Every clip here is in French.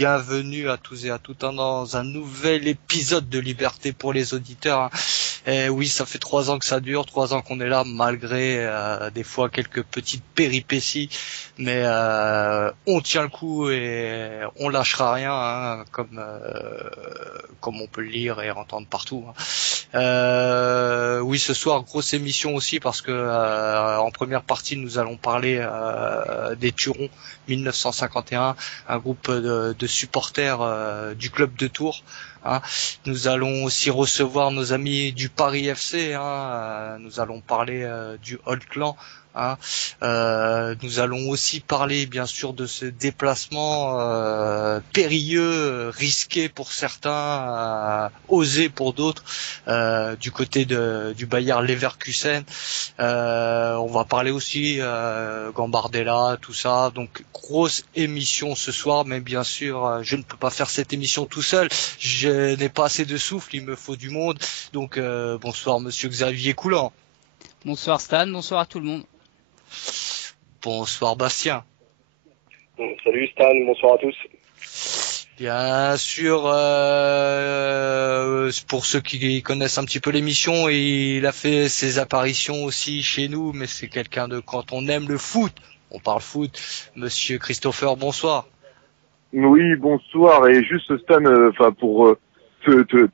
bienvenue à tous et à toutes dans un nouvel épisode de Liberté pour les auditeurs. Et oui, ça fait 3 ans que ça dure, 3 ans qu'on est là, malgré des fois quelques petites péripéties, mais on tient le coup et on lâchera rien, hein, comme on peut le lire et entendre partout. Oui, ce soir, grosse émission aussi parce que en première partie, nous allons parler des Turons 1951, un groupe de supporters du club de Tours. Hein. Nous allons aussi recevoir nos amis du Paris FC. Hein. Nous allons parler du Old Clan. Hein. Nous allons aussi parler bien sûr de ce déplacement périlleux, risqué pour certains, osé pour d'autres, du côté du Bayer Leverkusen. On va parler aussi Gambardella, tout ça. Donc grosse émission ce soir, mais bien sûr je ne peux pas faire cette émission tout seul. Je n'ai pas assez de souffle, il me faut du monde. Donc bonsoir Monsieur Xavier Coulant. Bonsoir Stan, bonsoir à tout le monde. Bonsoir Bastien. Salut Stan, bonsoir à tous. Bien sûr, pour ceux qui connaissent un petit peu l'émission, il a fait ses apparitions aussi chez nous, mais c'est quelqu'un de quand on aime le foot, on parle foot. Monsieur Christopher, bonsoir. Oui, bonsoir. Et juste Stan, pour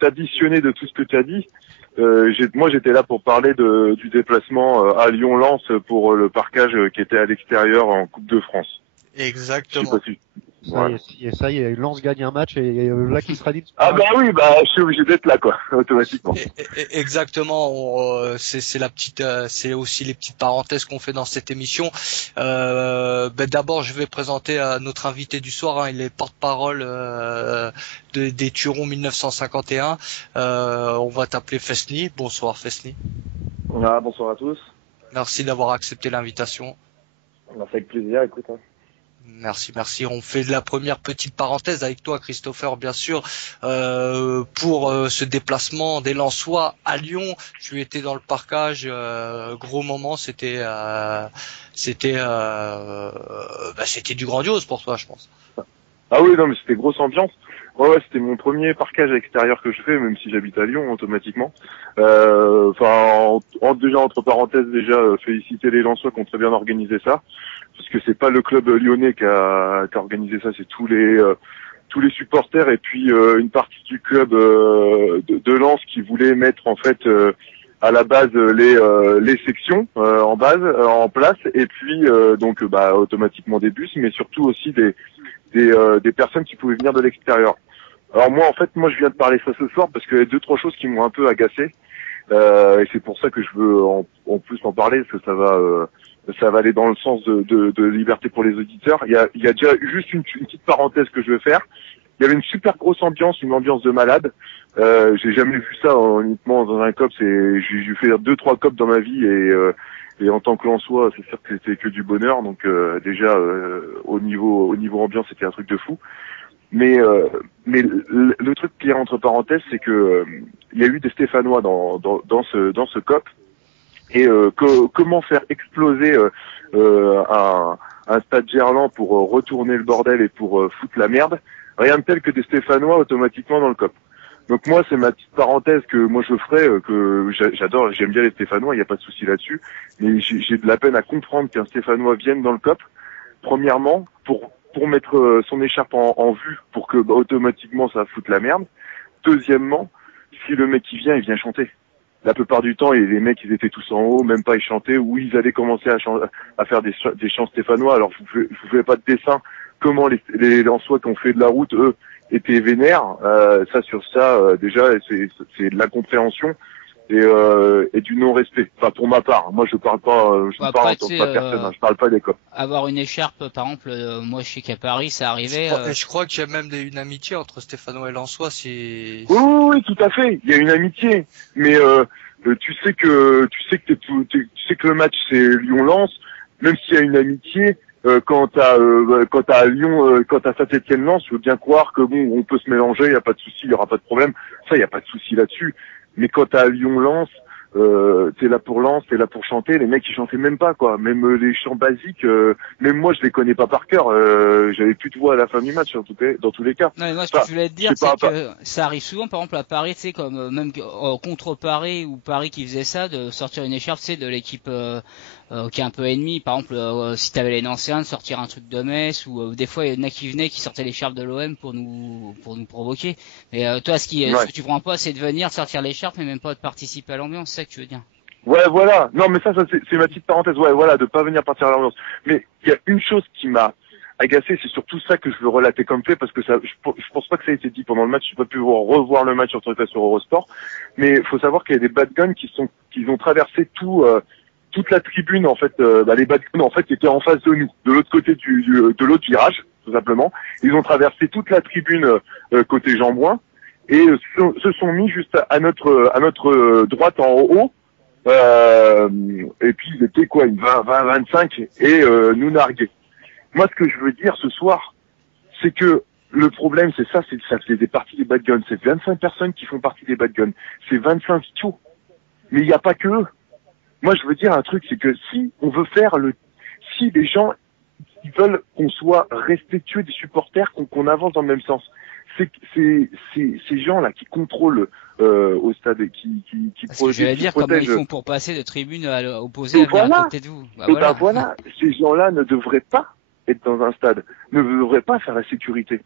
t'additionner de tout ce que tu as dit, moi j'étais là pour parler du déplacement à Lyon-Lens pour le parquage qui était à l'extérieur en Coupe de France. Exactement. Je sais pas si... Ça y est, Lens gagne un match et là qui sera dit. Ah bah oui, je suis obligé d'être là quoi, automatiquement. Exactement. C'est la petite, c'est aussi les petites parenthèses qu'on fait dans cette émission. D'abord, je vais présenter notre invité du soir. Hein, il est porte-parole des Turons 1951. On va t'appeler Fesni. Bonsoir Fesni. Ah, bonsoir à tous. Merci d'avoir accepté l'invitation. Ça fait avec plaisir, écoute. Hein. Merci. On fait la première petite parenthèse avec toi, Christopher, bien sûr, pour ce déplacement des Lensois à Lyon. Tu étais dans le parquage, gros moment, c'était du grandiose pour toi, je pense. Ah oui, non, mais c'était grosse ambiance. Ouais, c'était mon premier parquage extérieur que je fais, même si j'habite à Lyon, automatiquement. Déjà, entre parenthèses, féliciter les Lensois qui ont très bien organisé ça. Parce que c'est pas le club lyonnais qui a organisé ça, c'est tous les supporters et puis une partie du club de Lens qui voulait mettre en fait à la base les sections en place et puis automatiquement des bus, mais surtout aussi des personnes qui pouvaient venir de l'extérieur. Alors moi je viens de parler ça ce soir parce qu'il y a 2-3 choses qui m'ont un peu agacé et c'est pour ça que je veux en plus en parler parce que ça va aller dans le sens de liberté pour les auditeurs. Il y a déjà juste une petite parenthèse que je veux faire. Il y avait une super grosse ambiance, une ambiance de malade. J'ai jamais vu ça honnêtement dans un COP. J'ai fait 2-3 COP dans ma vie et en tant que Lensois, c'est sûr que c'était que du bonheur. Donc au niveau ambiance, c'était un truc de fou. Mais le truc qui est entre parenthèses, c'est que il y a eu des Stéphanois dans ce COP. Et comment faire exploser un stade Gerland pour retourner le bordel et pour foutre la merde, rien de tel que des Stéphanois automatiquement dans le COP. Donc moi c'est ma petite parenthèse que moi je ferai, que j'aime bien les Stéphanois, il n'y a pas de souci là-dessus, mais j'ai de la peine à comprendre qu'un Stéphanois vienne dans le COP, premièrement pour mettre son écharpe en vue pour que automatiquement ça foute la merde. Deuxièmement, si le mec qui vient, il vient chanter. La plupart du temps, les mecs, ils étaient tous en haut, même pas ils chantaient, ou ils allaient commencer à faire des chants stéphanois. Alors, je vous fais pas de dessin comment les Lensois qui ont fait de la route, eux, étaient vénères. Déjà, c'est de l'incompréhension et du non-respect. Enfin, pour ma part, moi, je parle pas, je parle en tant que personne, je parle pas des copes. Avoir une écharpe, par exemple, moi, je sais qu'à Paris, ça arrivait. Je crois qu'il y a même une amitié entre Stéphanois et Lensois, Oui, tout à fait. Il y a une amitié, mais tu sais que le match c'est Lyon-Lens, même s'il y a une amitié, quand t'as Lyon, quand t'as Saint-Étienne-Lens, je veux bien croire que bon, on peut se mélanger, il y a pas de souci, il y aura pas de problème. Ça, il y a pas de souci là-dessus. Mais quand t'as Lyon-Lens, t'es là pour lancer, t'es là pour chanter. Les mecs ils chantaient même pas quoi. Même les chants basiques, même moi je les connais pas par cœur. J'avais plus de voix à la fin du match dans tous les cas. Non, mais moi, ce que je voulais te dire, c'est c'est que ça arrive souvent, par exemple, à Paris, tu sais, comme même contre Paris ou Paris qui faisait ça, de sortir une écharpe, tu sais, de l'équipe qui est un peu ennemie. Par exemple, si t'avais les Nancéens, de sortir un truc de Metz, ou des fois, il y en a qui venaient, qui sortaient l'écharpe de l'OM pour nous provoquer. Mais toi, ce que tu prends pas, c'est de venir, de sortir l'écharpe, mais même pas de participer à l'ambiance, c'est ça que tu veux dire. Ouais, voilà. Non, mais ça c'est ma petite parenthèse. Ouais, voilà, de pas venir partir à l'ambiance. Mais il y a une chose qui m'a agacé, c'est surtout ça que je veux relater comme fait, parce que ça, je pense pas que ça a été dit pendant le match. J'ai pas pu revoir le match sur Eurosport. Mais il faut savoir qu'il y a des bad guns qui ont traversé toute la tribune, en fait, les bad guns, en fait, qui étaient en face de nous, de l'autre côté de l'autre virage, tout simplement. Ils ont traversé toute la tribune, côté Jean-Bouin, et se sont mis juste à notre droite en haut. Et puis ils étaient quoi, une 20-25 et nous narguer. Moi, ce que je veux dire ce soir, c'est que le problème, c'est ça fait des parties des bad guns. C'est 25 personnes qui font partie des bad guns. C'est 25 vidéos. Mais il n'y a pas que eux. Moi, je veux dire un truc, c'est que si on veut si les gens ils veulent qu'on soit respectueux des supporters, qu'on avance dans le même sens, ces gens-là qui contrôlent au stade et qui j'allais dire comment ils font pour passer de tribune à opposée à venir à côté de vous. Voilà, ces gens-là ne devraient pas être dans un stade, ne devraient pas faire la sécurité.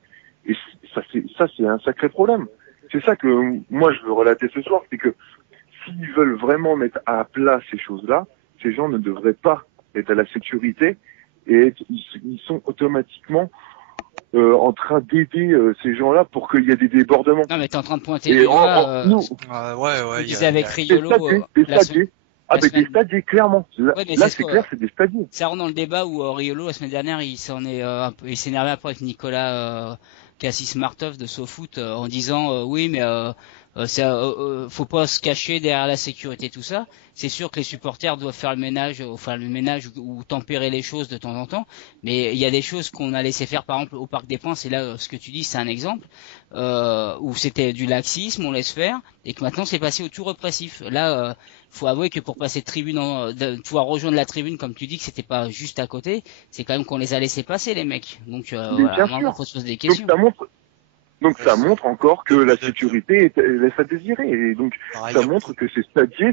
Et ça c'est un sacré problème. C'est ça que moi je veux relater ce soir, c'est que s'ils veulent vraiment mettre à plat ces choses-là, ces gens ne devraient pas être à la sécurité et ils sont automatiquement en train d'aider ces gens-là pour qu'il y ait des débordements. Non mais t'es en train de pointer du doigt. Ouais. Tu disais avec Riolo. Des stadiers, clairement. Là c'est clair, c'est des stadiers. Ça rentre dans le débat où Riolo la semaine dernière, il s'énervait après avec Nicolas Cassis-Martov de SoFoot en disant oui mais faut pas se cacher derrière la sécurité, tout ça. C'est sûr que les supporters doivent faire le ménage ou tempérer les choses de temps en temps, mais il y a des choses qu'on a laissé faire, par exemple au Parc des Princes, et là ce que tu dis c'est un exemple où c'était du laxisme, on laisse faire, et que maintenant c'est passé au tout répressif. Là faut avouer que pour passer de tribune, de pouvoir rejoindre la tribune, comme tu dis que c'était pas juste à côté, c'est quand même qu'on les a laissés passer les mecs. Donc voilà, faut se poser des questions. Donc ça montre encore que la sécurité laisse à désirer, et donc ça montre que ces stadiers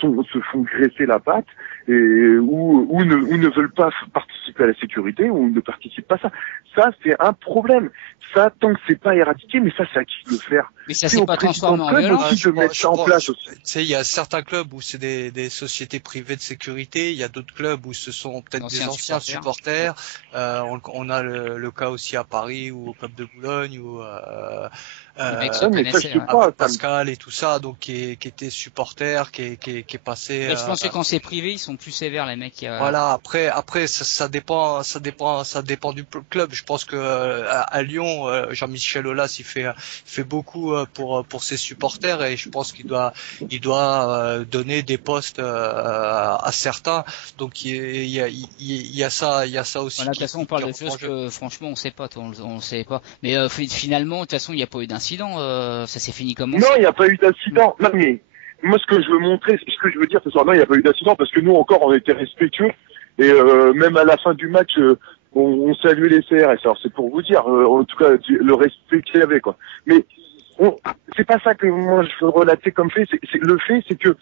se font graisser la patte et ou ne veulent pas participer à la sécurité ou ne participent pas à ça. Ça c'est un problème. Ça, tant que c'est pas éradiqué, mais ça c'est à qui de le faire. Mais ça c'est pas transformé en violence. Tu sais, il y a certains clubs où c'est des sociétés privées de sécurité, il y a d'autres clubs où ce sont peut-être des anciens supporters. On a le cas aussi à Paris ou au club de Boulogne ou Pascal et tout ça, donc qui était supporter, qui est passé. Je pense que quand c'est privé, ils sont plus sévères les mecs. Voilà, après ça dépend du club. Je pense que à Lyon, Jean-Michel Aulas il fait beaucoup pour ses supporters, et je pense qu'il doit donner des postes à certains. Donc il y a ça aussi. Voilà, de toute façon on parle de choses que franchement on sait pas, on sait pas. Mais finalement de toute façon il n'y a pas eu d'incident, ça s'est fini comment? Non, il n'y a pas eu d'incident. Non mais moi ce que je veux montrer, ce que je veux dire ce soir, non il n'y a pas eu d'incident parce que nous encore on était respectueux et même à la fin du match on saluait les CRS. Alors c'est pour vous dire en tout cas le respect qu'il y avait quoi. Mais c'est pas ça que moi je veux relater comme fait. Le fait c'est que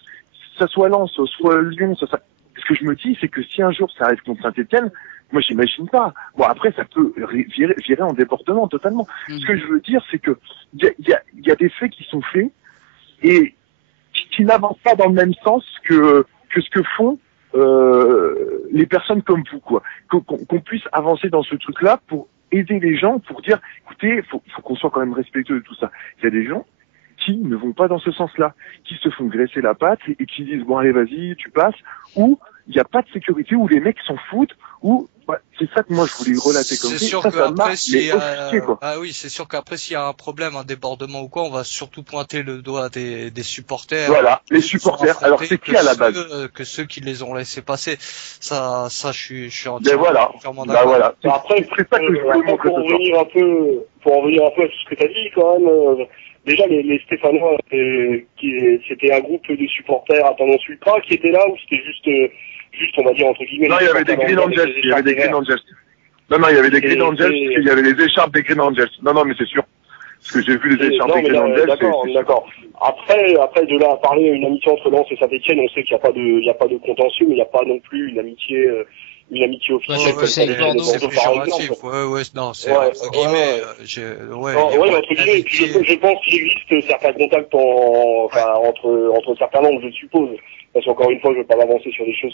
ça soit Lens, soit Lyon, ce que je me dis c'est que si un jour ça arrive contre Saint-Etienne, moi j'imagine pas. Bon après ça peut virer en débordement totalement. Ce que je veux dire c'est que il y a des faits qui sont faits et qui n'avancent pas dans le même sens que ce que font les personnes comme vous quoi. Qu'on puisse avancer dans ce truc-là pour aider les gens, pour dire écoutez, faut qu'on soit quand même respectueux de tout ça. Il y a des gens qui ne vont pas dans ce sens-là, qui se font graisser la patte et qui disent bon allez vas-y tu passes, ou il n'y a pas de sécurité, où les mecs s'en foutent, ou c'est ça que moi je voulais relater comme ça. C'est sûr qu'après c'est sûr qu'après s'il y a un problème, un débordement ou quoi, on va surtout pointer le doigt des supporters. Voilà, les supporters. Alors c'est qui à la base que ceux qui les ont laissés passer. Ça je suis entièrement d'accord. Voilà. Après c'est ça que je voulais montrer. Pour en venir un peu à ce que tu as dit quand même. déjà les Stéphanois, c'était un groupe de supporters à tendance ultra qui était là, ou c'était juste on va dire entre guillemets. Non, il y avait des Green Angels. Il y avait des Green Angels. Non, il y avait des Green Angels, parce qu'il y avait les écharpes des Green Angels. Non, mais c'est sûr. Parce que j'ai vu les écharpes des Green Angels. D'accord. Après, de là à parler une amitié entre Lens et Saint-Etienne, on sait qu'il n'y a pas de contentieux, mais il n'y a pas non plus une amitié officielle. C'est péjoratif. Ouais, non, c'est entre guillemets, entre guillemets. Et puis je pense qu'il existe certains contacts entre certains membres, je suppose. Parce qu'encore une fois, je ne veux pas m'avancer sur des choses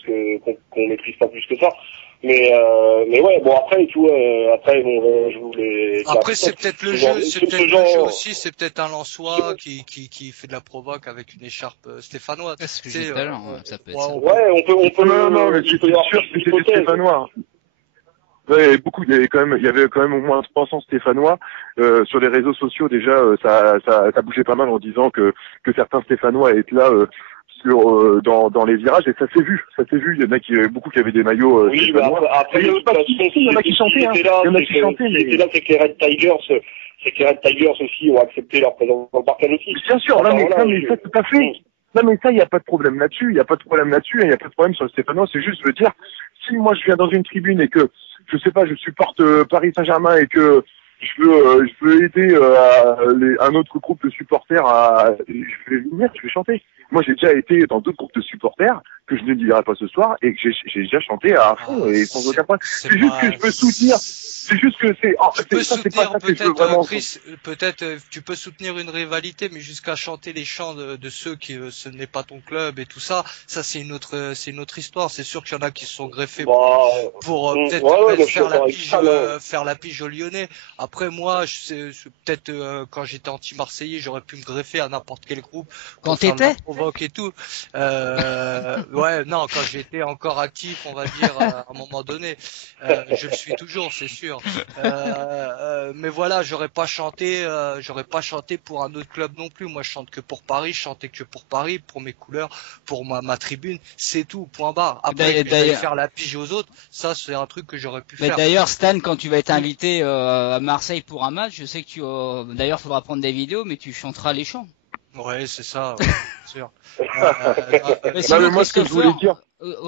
qu'on maîtrise pas plus que ça. Mais ouais, bon après et tout, je voulais. Après c'est peut-être le jeu, aussi, c'est peut-être un Lensois qui fait de la provoque avec une écharpe stéphanoise. Est-ce que j'ai talent, ça peut être ça. Ouais, on peut. Non, mais c'est sûr que c'était des Stéphanois. Ouais, il y avait quand même au moins 300 Stéphanois sur les réseaux sociaux déjà. Ça bougeait pas mal en disant que certains Stéphanois étaient là. Dans les virages, et ça s'est vu. Il y en a beaucoup qui avaient des maillots. Oui, après, il y en a qui chantaient, hein. C'est que les Red Tigers aussi ont accepté leur présence dans le parc aussi. Bien sûr, mais ça, tout à fait. Non, mais ça, il n'y a pas de problème là-dessus. Il n'y a pas de problème sur le Stéphanois. C'est juste, je veux dire, si moi je viens dans une tribune et que, je sais pas, je supporte Paris Saint-Germain et que je veux aider un autre groupe de supporters je vais venir, je vais chanter. Moi, j'ai déjà été dans d'autres groupes de supporters que je ne dirai pas ce soir et que j'ai déjà chanté à fond et sans aucun problème. C'est juste que je peux soutenir. C'est juste que c'est pas ça que je veux vraiment. Chris, peut-être tu peux soutenir une rivalité, mais jusqu'à chanter les chants de ceux qui ce n'est pas ton club et tout ça, c'est une autre histoire. C'est sûr qu'il y en a qui se sont greffés pour peut-être faire la pige aux Lyonnais. Après moi, peut-être quand j'étais anti-marseillais, j'aurais pu me greffer à n'importe quel groupe. Quand t'étais provoque et tout. Ouais, non, quand j'étais encore actif, on va dire à un moment donné, je le suis toujours, c'est sûr. Mais voilà, j'aurais pas chanté pour un autre club non plus. Moi, je chante que pour Paris, je chantais que pour Paris, pour mes couleurs, pour ma tribune, c'est tout, point barre. Après, faire la pige aux autres, ça, c'est un truc que j'aurais pu faire. D'ailleurs, Stan, quand tu vas être invité à Marseille pour un match, je sais que d'ailleurs, faudra prendre des vidéos, mais tu chanteras les chants. Ouais, c'est ça, ouais, c'est sûr. Mais moi, ce que je voulais dire. Les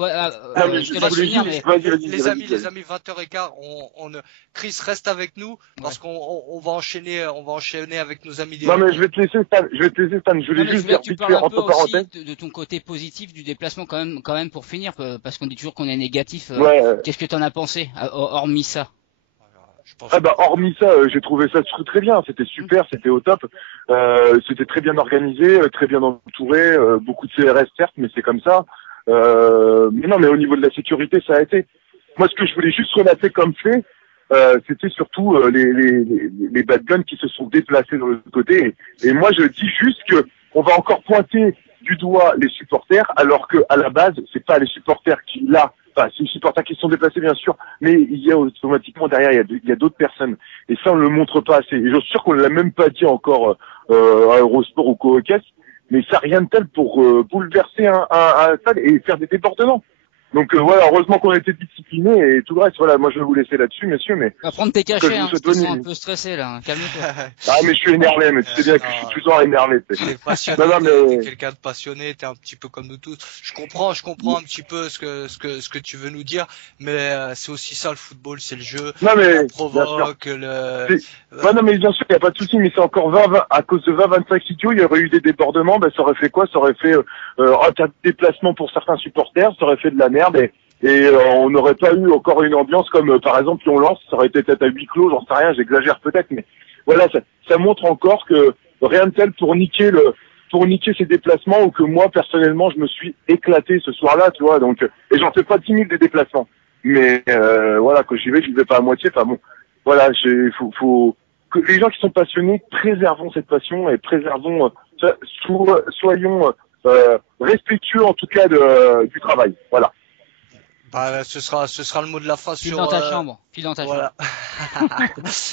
amis, 20h15, Chris reste avec nous parce qu'on va enchaîner avec nos amis. Non, mais je vais te laisser, Stan. Je voulais juste dire vite fait entre parenthèses. De ton côté positif du déplacement quand même pour finir, parce qu'on dit toujours qu'on est négatif. Qu'est-ce que t'en as pensé, hormis ça? Hormis ça, j'ai trouvé ça très bien. C'était super, c'était au top. C'était très bien organisé, très bien entouré. Beaucoup de CRS certes, mais c'est comme ça. Mais au niveau de la sécurité, ça a été. Moi, ce que je voulais juste relater comme fait, c'était surtout les bad guns qui se sont déplacés de l'autre côté. Et moi, je dis juste que on va encore pointer du doigt les supporters, alors que à la base, c'est pas les supporters c'est les supporters qui se sont déplacés, bien sûr, mais il y a automatiquement derrière, il y a d'autres personnes. Et ça, on ne le montre pas assez. Et je suis sûr qu'on ne l'a même pas dit encore à Eurosport ou Cohockès, mais ça rien de tel pour bouleverser un stade et faire des débordements. Donc voilà, heureusement qu'on a été disciplinés et tout le reste. Voilà, moi je vais vous laisser là-dessus, messieurs, mais. Va prendre tes cachets, hein, tu te sens un peu stressé là, hein. Calme-toi. Mais je suis énervé, mais tu sais bien que je suis toujours énervé. T'es passionné, t'es quelqu'un de passionné, t'es un petit peu comme nous tous. Je comprends un petit peu ce que tu veux nous dire, mais c'est aussi ça le football, c'est le jeu. Non mais. Provoque non mais bien sûr, il y a pas de souci, mais c'est encore 20, à cause de 20-25 idiots, il y aurait eu des débordements, ça aurait fait quoi? Ça aurait fait un déplacement pour certains supporters, ça aurait fait de la merde et on n'aurait pas eu encore une ambiance comme par exemple Lyon-Lens, ça aurait été peut-être à huis clos, j'en sais rien, j'exagère peut-être, mais voilà, ça montre encore que rien de tel pour niquer ces déplacements, ou que moi personnellement je me suis éclaté ce soir-là, tu vois, donc et j'en fais pas 10 000 des déplacements, mais voilà, quand j'y vais pas à moitié, enfin bon, voilà, faut que les gens qui sont passionnés, préservons cette passion et préservons, soyons respectueux en tout cas du travail, voilà. Ce sera le mot de la fin. File dans ta chambre.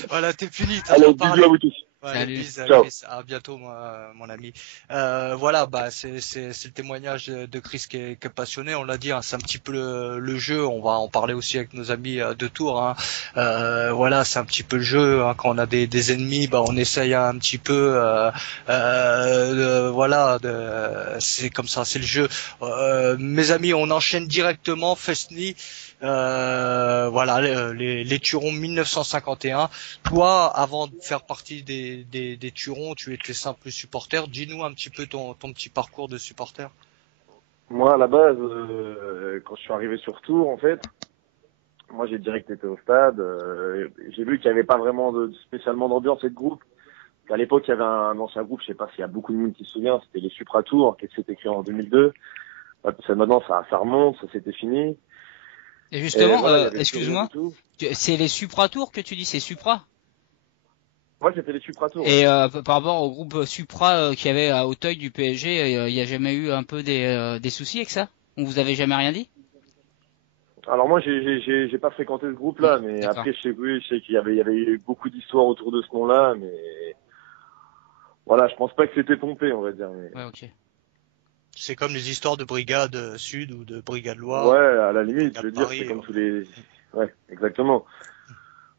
Voilà, t'es fini. Allez, bisous à vous tous. Ouais, Salut. bis, Ciao. Chris. À bientôt, mon ami. Voilà, bah c'est le témoignage de Chris qui est passionné. On l'a dit, hein, c'est un petit peu le jeu. On va en parler aussi avec nos amis de Tours. Hein. Voilà, c'est un petit peu le jeu. Hein. Quand on a des ennemis, bah on essaye un petit peu. Voilà, c'est comme ça, c'est le jeu. Mes amis, on enchaîne directement. Festny. Voilà, les Turons 1951. Toi, avant de faire partie des Turons, tu étais simple supporter. Dis-nous un petit peu ton petit parcours de supporter. Moi, à la base, quand je suis arrivé sur Tours, en fait, moi, j'ai direct été au stade. J'ai vu qu'il n'y avait pas vraiment spécialement d'ambiance et de groupe. À l'époque, il y avait un ancien groupe, je sais pas s'il y a beaucoup de monde qui se souvient, c'était les Supra Tours, qui s'était créé en 2002. Maintenant, ça remonte, ça s'était fini. Et justement, voilà, il y avait plus rien excuse-moi, du tout. c'est les Supra Tours que tu dis, c'est Supra? Moi, c'était les Supra Tours. Et par rapport au groupe Supra qu'il y avait à Auteuil du PSG, il y a jamais eu un peu des soucis avec ça? On vous avait jamais rien dit? Alors moi, j'ai pas fréquenté ce groupe-là, mais D'accord. après, je sais qu'il y avait eu beaucoup d'histoires autour de ce nom-là, mais voilà, je pense pas que c'était pompé, on va dire. Mais... Ouais, ok. C'est comme les histoires de Brigade Sud ou de Brigade Loire. Ouais, à la limite, Brigade je veux dire, Paris, c'est comme ouais. tous les... Ouais, exactement.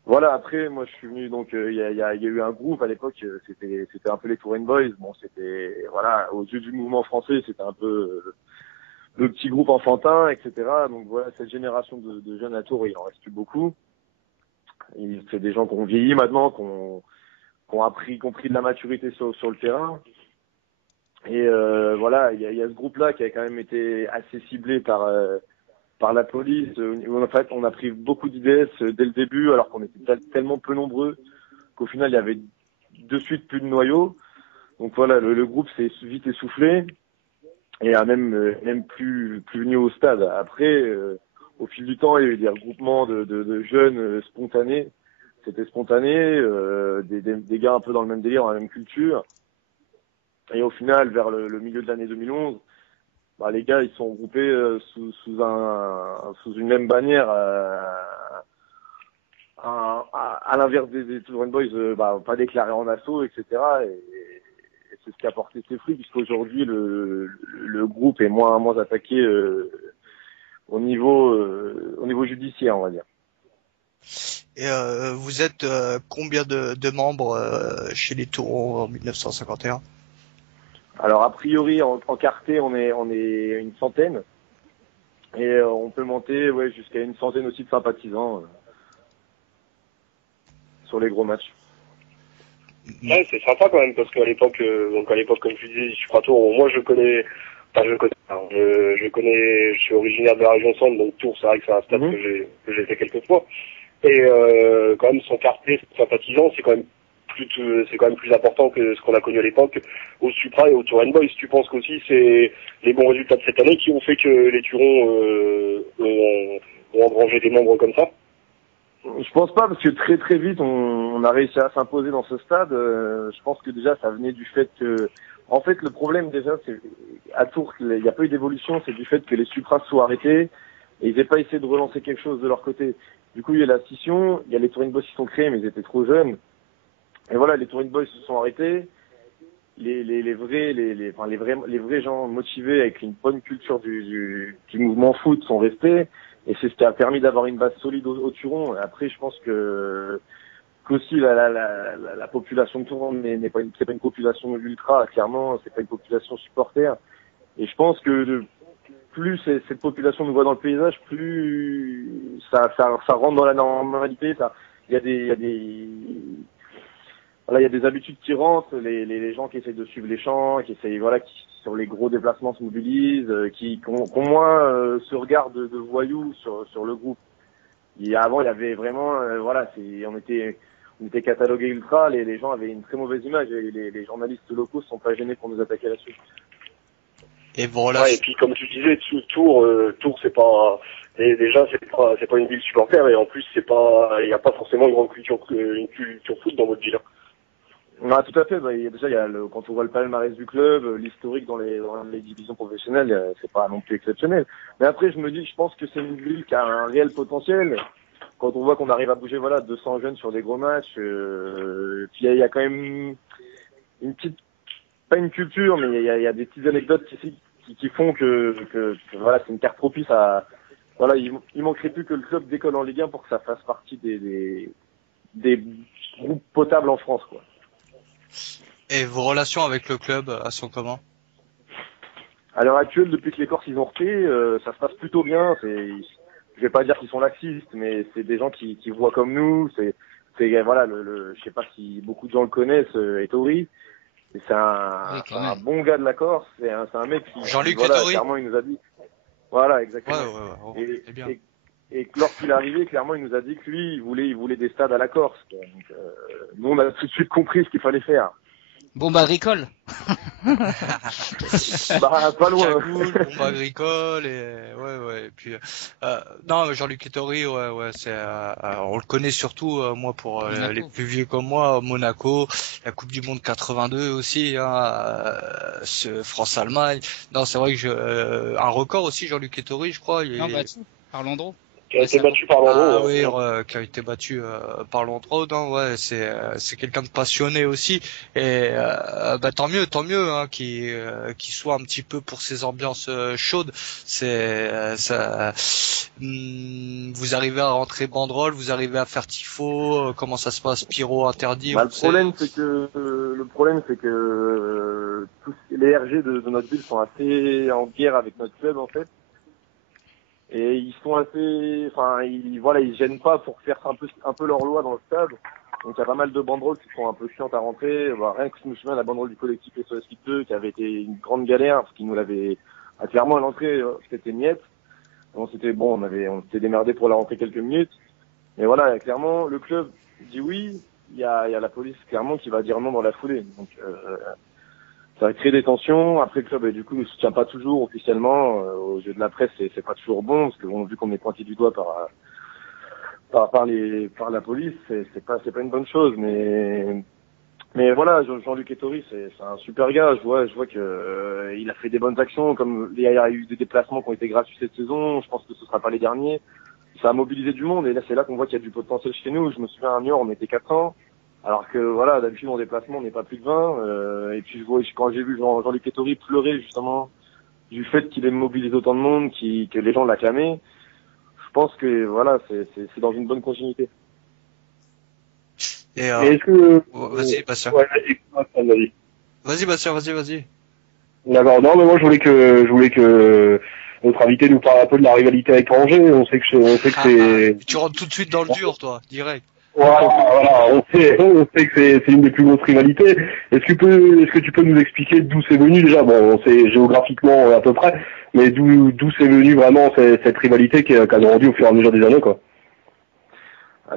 Voilà, après, moi, je suis venu, donc, il y a eu un groupe à l'époque, c'était un peu les Touraine Boys. Bon, c'était, voilà, aux yeux du mouvement français, c'était un peu le petit groupe enfantin, etc. Donc, voilà, cette génération de jeunes à Tours, il en reste plus beaucoup. C'est des gens qui ont vieilli maintenant, qui ont pris de la maturité sur le terrain. Et voilà, il y a ce groupe-là qui a quand même été assez ciblé par la police. En fait, on a pris beaucoup d'IDS dès le début, alors qu'on était tellement peu nombreux qu'au final, il y avait de suite plus de noyaux. Donc voilà, le groupe s'est vite essoufflé et a même plus venu au stade. Après, au fil du temps, il y a eu des regroupements de jeunes spontanés. C'était spontané, des gars un peu dans le même délire, dans la même culture. Et au final, vers le milieu de l'année 2011, bah, les gars, ils sont regroupés sous une même bannière, à l'inverse des Touraine Boys, bah, pas déclarés en assaut, etc. Et c'est ce qui a porté ses fruits, puisqu'aujourd'hui le groupe est moins attaqué au niveau judiciaire, on va dire. Et vous êtes combien de membres chez les Tourons en 1951? Alors a priori en quartier on est une centaine et on peut monter jusqu'à une centaine aussi de sympathisants sur les gros matchs. Ouais, c'est sympa quand même, parce qu'à l'époque, comme tu disais, Supra Tours, moi je connais, je suis originaire de la région centre, donc Tours, c'est vrai que c'est un stade que j'ai fait quelques fois. Et quand même son quartier, ses sympathisants, c'est quand même plus important que ce qu'on a connu à l'époque au Supra et au Touraine Boys. Tu penses qu'aussi c'est les bons résultats de cette année qui ont fait que les Turons ont engrangé des membres comme ça? Je pense pas, parce que très très vite on a réussi à s'imposer dans ce stade. Je pense que déjà ça venait du fait que, en fait, le problème déjà, c'est à Tours, il n'y a pas eu d'évolution, c'est du fait que les Supras soient arrêtés et ils n'aient pas essayé de relancer quelque chose de leur côté. Du coup, il y a la scission, il y a les Touraine Boys qui sont créés, mais ils étaient trop jeunes. Et voilà, les Touraine Boys se sont arrêtés. Les vrais gens motivés avec une bonne culture du mouvement foot sont restés. Et c'est ce qui a permis d'avoir une base solide au Turon. Après, je pense qu'aussi la population de Turon c'est pas une population ultra, clairement, c'est pas une population supporter. Et je pense que plus cette population nous voit dans le paysage, plus ça rentre dans la normalité. Il y a des habitudes qui rentrent, les gens qui essayent de suivre les champs, qui essayent, voilà, qui sur les gros déplacements se mobilisent, qui ont moins ce regard de voyous sur le groupe. Et avant, il y avait vraiment, voilà, on était catalogués ultra, les gens avaient une très mauvaise image et les journalistes locaux sont pas gênés pour nous attaquer là-dessus. Et voilà. Ouais, et puis comme tu disais, Tours, c'est pas, et déjà c'est pas une ville supporter, et en plus il n'y a pas forcément une culture foot dans votre ville. Ah, tout à fait. Bah, quand on voit le palmarès du club, l'historique dans les divisions professionnelles, c'est pas non plus exceptionnel. Mais après, je pense que c'est une ville qui a un réel potentiel. quand on voit qu'on arrive à bouger 200 jeunes sur des gros matchs, puis il y a quand même une petite, pas une culture, mais il y a des petites anecdotes qui font que c'est une carte propice à il manquerait plus que le club décolle en Ligue 1 pour que ça fasse partie des groupes potables en France, quoi. Et vos relations avec le club sont comment? À l'heure actuelle, depuis que les Corses ils ont repris, ça se passe plutôt bien. Je vais pas dire qu'ils sont laxistes, mais c'est des gens qui voient comme nous. Je sais pas si beaucoup de gens le connaissent, Ettori. Et c'est un bon gars de la Corse. C'est un mec qui Jean-Luc Ettori. Clairement, il nous a dit. Voilà, exactement. Ouais, c'est bien. Et lorsqu'il est arrivé, clairement, il nous a dit que lui, il voulait des stades à la Corse. Donc, nous, on a tout de suite compris ce qu'il fallait faire. Bombe agricole. Pas loin. Cagoule, bombe agricole et puis non, Jean-Luc Ettori, c'est on le connaît surtout moi pour les plus vieux comme moi, Monaco, la Coupe du Monde 82 aussi, France-Allemagne. Non, c'est vrai que un record aussi, Jean-Luc Ettori, je crois. Par Landreau. Qui a été battu par Landreau. Qui a été battu par Landreau. Non, c'est quelqu'un de passionné aussi. Et tant mieux, hein, qui soit un petit peu pour ces ambiances chaudes. Vous arrivez à rentrer banderole, vous arrivez à faire tifo. Comment ça se passe, pyro interdit? Le problème, c'est que tous les RG de notre ville sont assez en guerre avec notre club, en fait. Et ils sont assez, ils gênent pas pour faire un peu leur loi dans le stade. Donc il y a pas mal de banderoles qui sont un peu chiantes à rentrer. Rien que je me souviens de la banderole du collectif SOS Ligue 2 qui avait été une grande galère parce qu'ils nous l'avaient clairement à l'entrée, c'était miette. On s'était démerdé pour la rentrer quelques minutes. Mais voilà, clairement le club dit oui, il y a la police clairement qui va dire non dans la foulée. Donc ça va créer des tensions. Après, le club, du coup, ne soutient pas toujours officiellement. Aux yeux de la presse, c'est pas toujours bon, parce que vu qu'on est pointé du doigt par la police, c'est pas une bonne chose. Mais voilà, Jean-Luc Ettori, c'est un super gars. Je vois que il a fait des bonnes actions, comme il y a eu des déplacements qui ont été gratuits cette saison. Je pense que ce sera pas les derniers. Ça a mobilisé du monde, et là, c'est là qu'on voit qu'il y a du potentiel chez nous. Je me souviens à Niort, on était 400. Alors que d'habitude en déplacement on n'est pas plus de 20. Et puis quand j'ai vu Jean-Luc Ettori pleurer justement du fait qu'il ait mobilisé autant de monde, que les gens l'acclamaient, je pense que c'est dans une bonne continuité. Et est-ce que vas-y, Bastien. Vas-y, Bastien, vas-y. D'accord. Non, mais moi je voulais que notre invité nous parle un peu de la rivalité avec Angers. On sait que c'est. Tu rentres tout de suite dans le dur, toi, direct. Voilà, on sait que c'est une des plus grosses rivalités. Est-ce que tu peux nous expliquer d'où c'est venu déjà? Bon, on sait géographiquement à peu près, mais d'où c'est venu vraiment cette rivalité qui a grandi au fur et à mesure des années, quoi.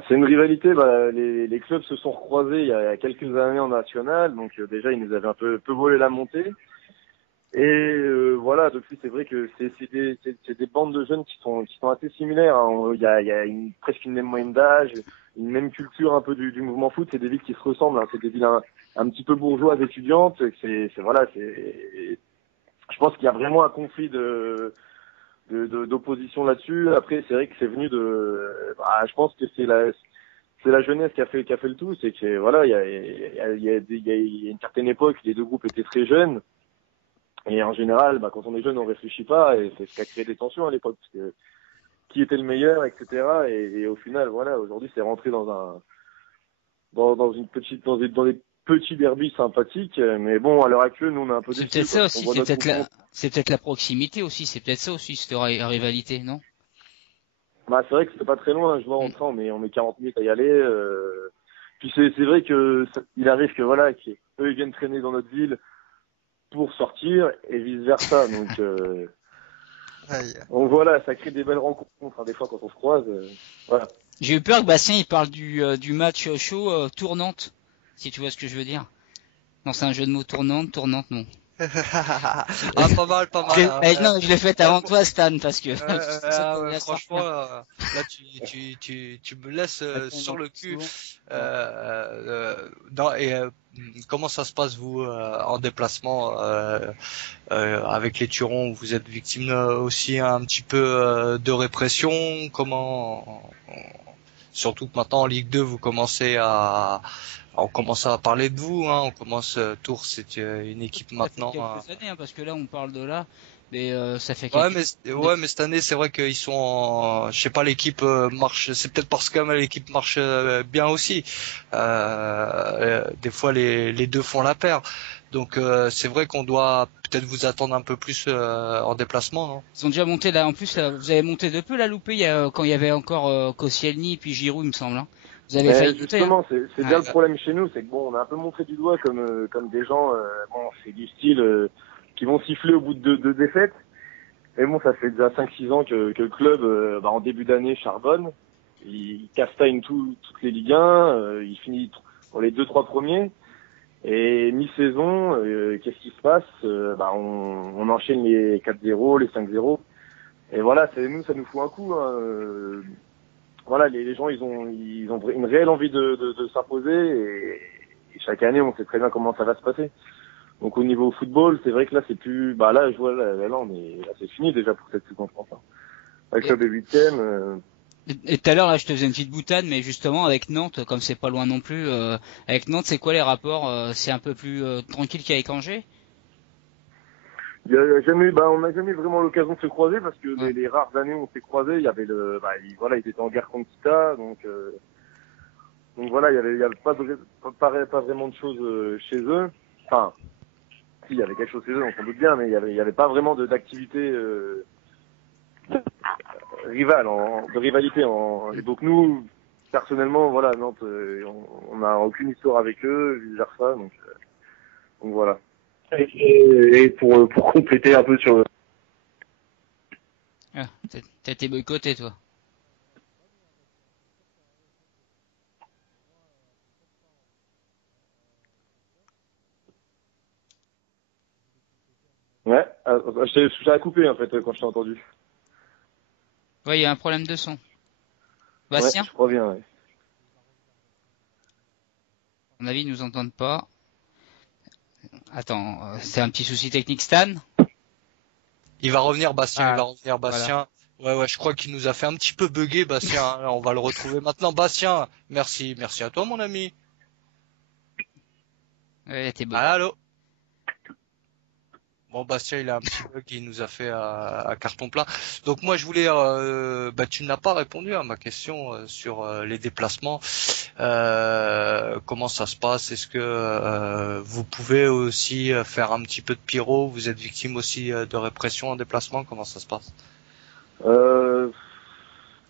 C'est une rivalité, les clubs se sont recroisés il y a quelques années en national, donc déjà ils nous avaient un peu volé la montée. Et depuis c'est vrai que c'est des bandes de jeunes qui sont assez similaires, hein. Il y a presque une même moyenne d'âge, une même culture un peu du mouvement foot. C'est des villes qui se ressemblent, hein. C'est des villes un petit peu bourgeoises, étudiantes. Je pense qu'il y a vraiment un conflit d'opposition là-dessus. Après c'est vrai que c'est venu je pense que c'est la jeunesse qui a fait le tout. C'est que il y a une certaine époque les deux groupes étaient très jeunes. Et en général, quand on est jeune, on réfléchit pas, et c'est ce qui a créé des tensions à l'époque, parce que qui était le meilleur, etc. Et au final, aujourd'hui, c'est rentré dans des petits derbies sympathiques. Mais bon, à l'heure actuelle, nous, on est un peu déçus. C'est peut-être ça aussi, c'est peut-être la proximité aussi, c'est peut-être ça aussi, cette rivalité, non? C'est vrai que c'est pas très loin, je vois, on met 40 minutes à y aller. Puis c'est vrai que il arrive que eux ils viennent traîner dans notre ville pour sortir et vice versa. Donc ça crée des belles rencontres, hein, des fois quand on se croise. Voilà. J'ai eu peur que Bastien il parle du match chaud Tournante, si tu vois ce que je veux dire. Non, c'est un jeu de mots tournante non. Pas mal. Non, je l'ai fait avant toi, Stan, parce que franchement, là tu me laisses sur le cul. Comment ça se passe vous en déplacement avec les Turons? Vous êtes victime aussi un petit peu de répression? Comment? Surtout que maintenant en Ligue 2, on commence à parler de vous, hein. On commence Tours, c'est une équipe maintenant. Ça fait quelques années, hein, parce que là on parle de là, mais ça fait Ouais, quelques. mais cette année, c'est vrai qu'ils sont je sais pas, l'équipe marche, c'est peut-être parce que l'équipe marche bien aussi. Des fois les deux font la paire. Donc c'est vrai qu'on doit peut-être vous attendre un peu plus en déplacement, non? Ils ont déjà monté là. En plus, là, vous avez monté de peu la Loupé quand il y avait encore Koscielny puis Giroud, il me semble. Hein. Vous avez failli monter. Justement, hein. c'est bien le problème chez nous, c'est que bon, on a un peu montré du doigt comme des gens, bon, c'est du style qui vont siffler au bout de deux défaites. Mais bon, ça fait déjà 5-6 ans que le club, en début d'année, charbonne. Il castagne toutes les Ligue 1, il finit dans les 2-3 premiers. Et mi-saison, qu'est-ce qui se passe on enchaîne les 4-0, les 5-0. Et voilà, ça nous fout un coup. Hein. Voilà, les gens, ils ont une réelle envie de s'imposer. Et chaque année, on sait très bien comment ça va se passer. Donc au niveau football, c'est vrai que là, c'est plus... là, je vois, là, c'est fini déjà pour cette saison, je pense. Hein. Avec le B8ème... Et tout à l'heure, là, je te faisais une petite boutade, mais justement, avec Nantes, comme c'est pas loin non plus, avec Nantes, c'est quoi les rapports C'est un peu plus tranquille qu'avec Angers on n'a jamais eu vraiment l'occasion de se croiser parce que les rares années où on s'est croisés, il y avait ils étaient en guerre contre Kita, donc voilà, il y avait pas vraiment de choses chez eux. Enfin, si, il y avait quelque chose chez eux, on s'en doute bien, mais il y avait pas vraiment d'activité de rivalité. Et donc nous, personnellement, voilà, Nantes, on n'a aucune histoire avec eux, vice versa, donc voilà. Et pour compléter un peu sur... Ah, t'as été boycotté, toi. Ouais, j'ai coupé en fait quand je t'ai entendu. Ouais, il y a un problème de son. Bastien, ouais, je crois bien, ouais. à mon avis, ils nous entendent pas. Attends, c'est un petit souci technique, Stan. Il va revenir, Bastien. Ah, Il va revenir, Bastien. Voilà. Ouais, je crois qu'il nous a fait un petit peu bugger, Bastien. Hein. On va le retrouver maintenant. Bastien, merci à toi, mon ami. Ouais, t'es bon. Allô. Bon, Bastien, il a un petit bug qui nous a fait à carton plein. Donc moi, je voulais, tu n'as pas répondu à ma question sur les déplacements. Comment ça se passe? Est-ce que vous pouvez aussi faire un petit peu de pyro? Vous êtes victime aussi de répression en déplacement? Comment ça se passe?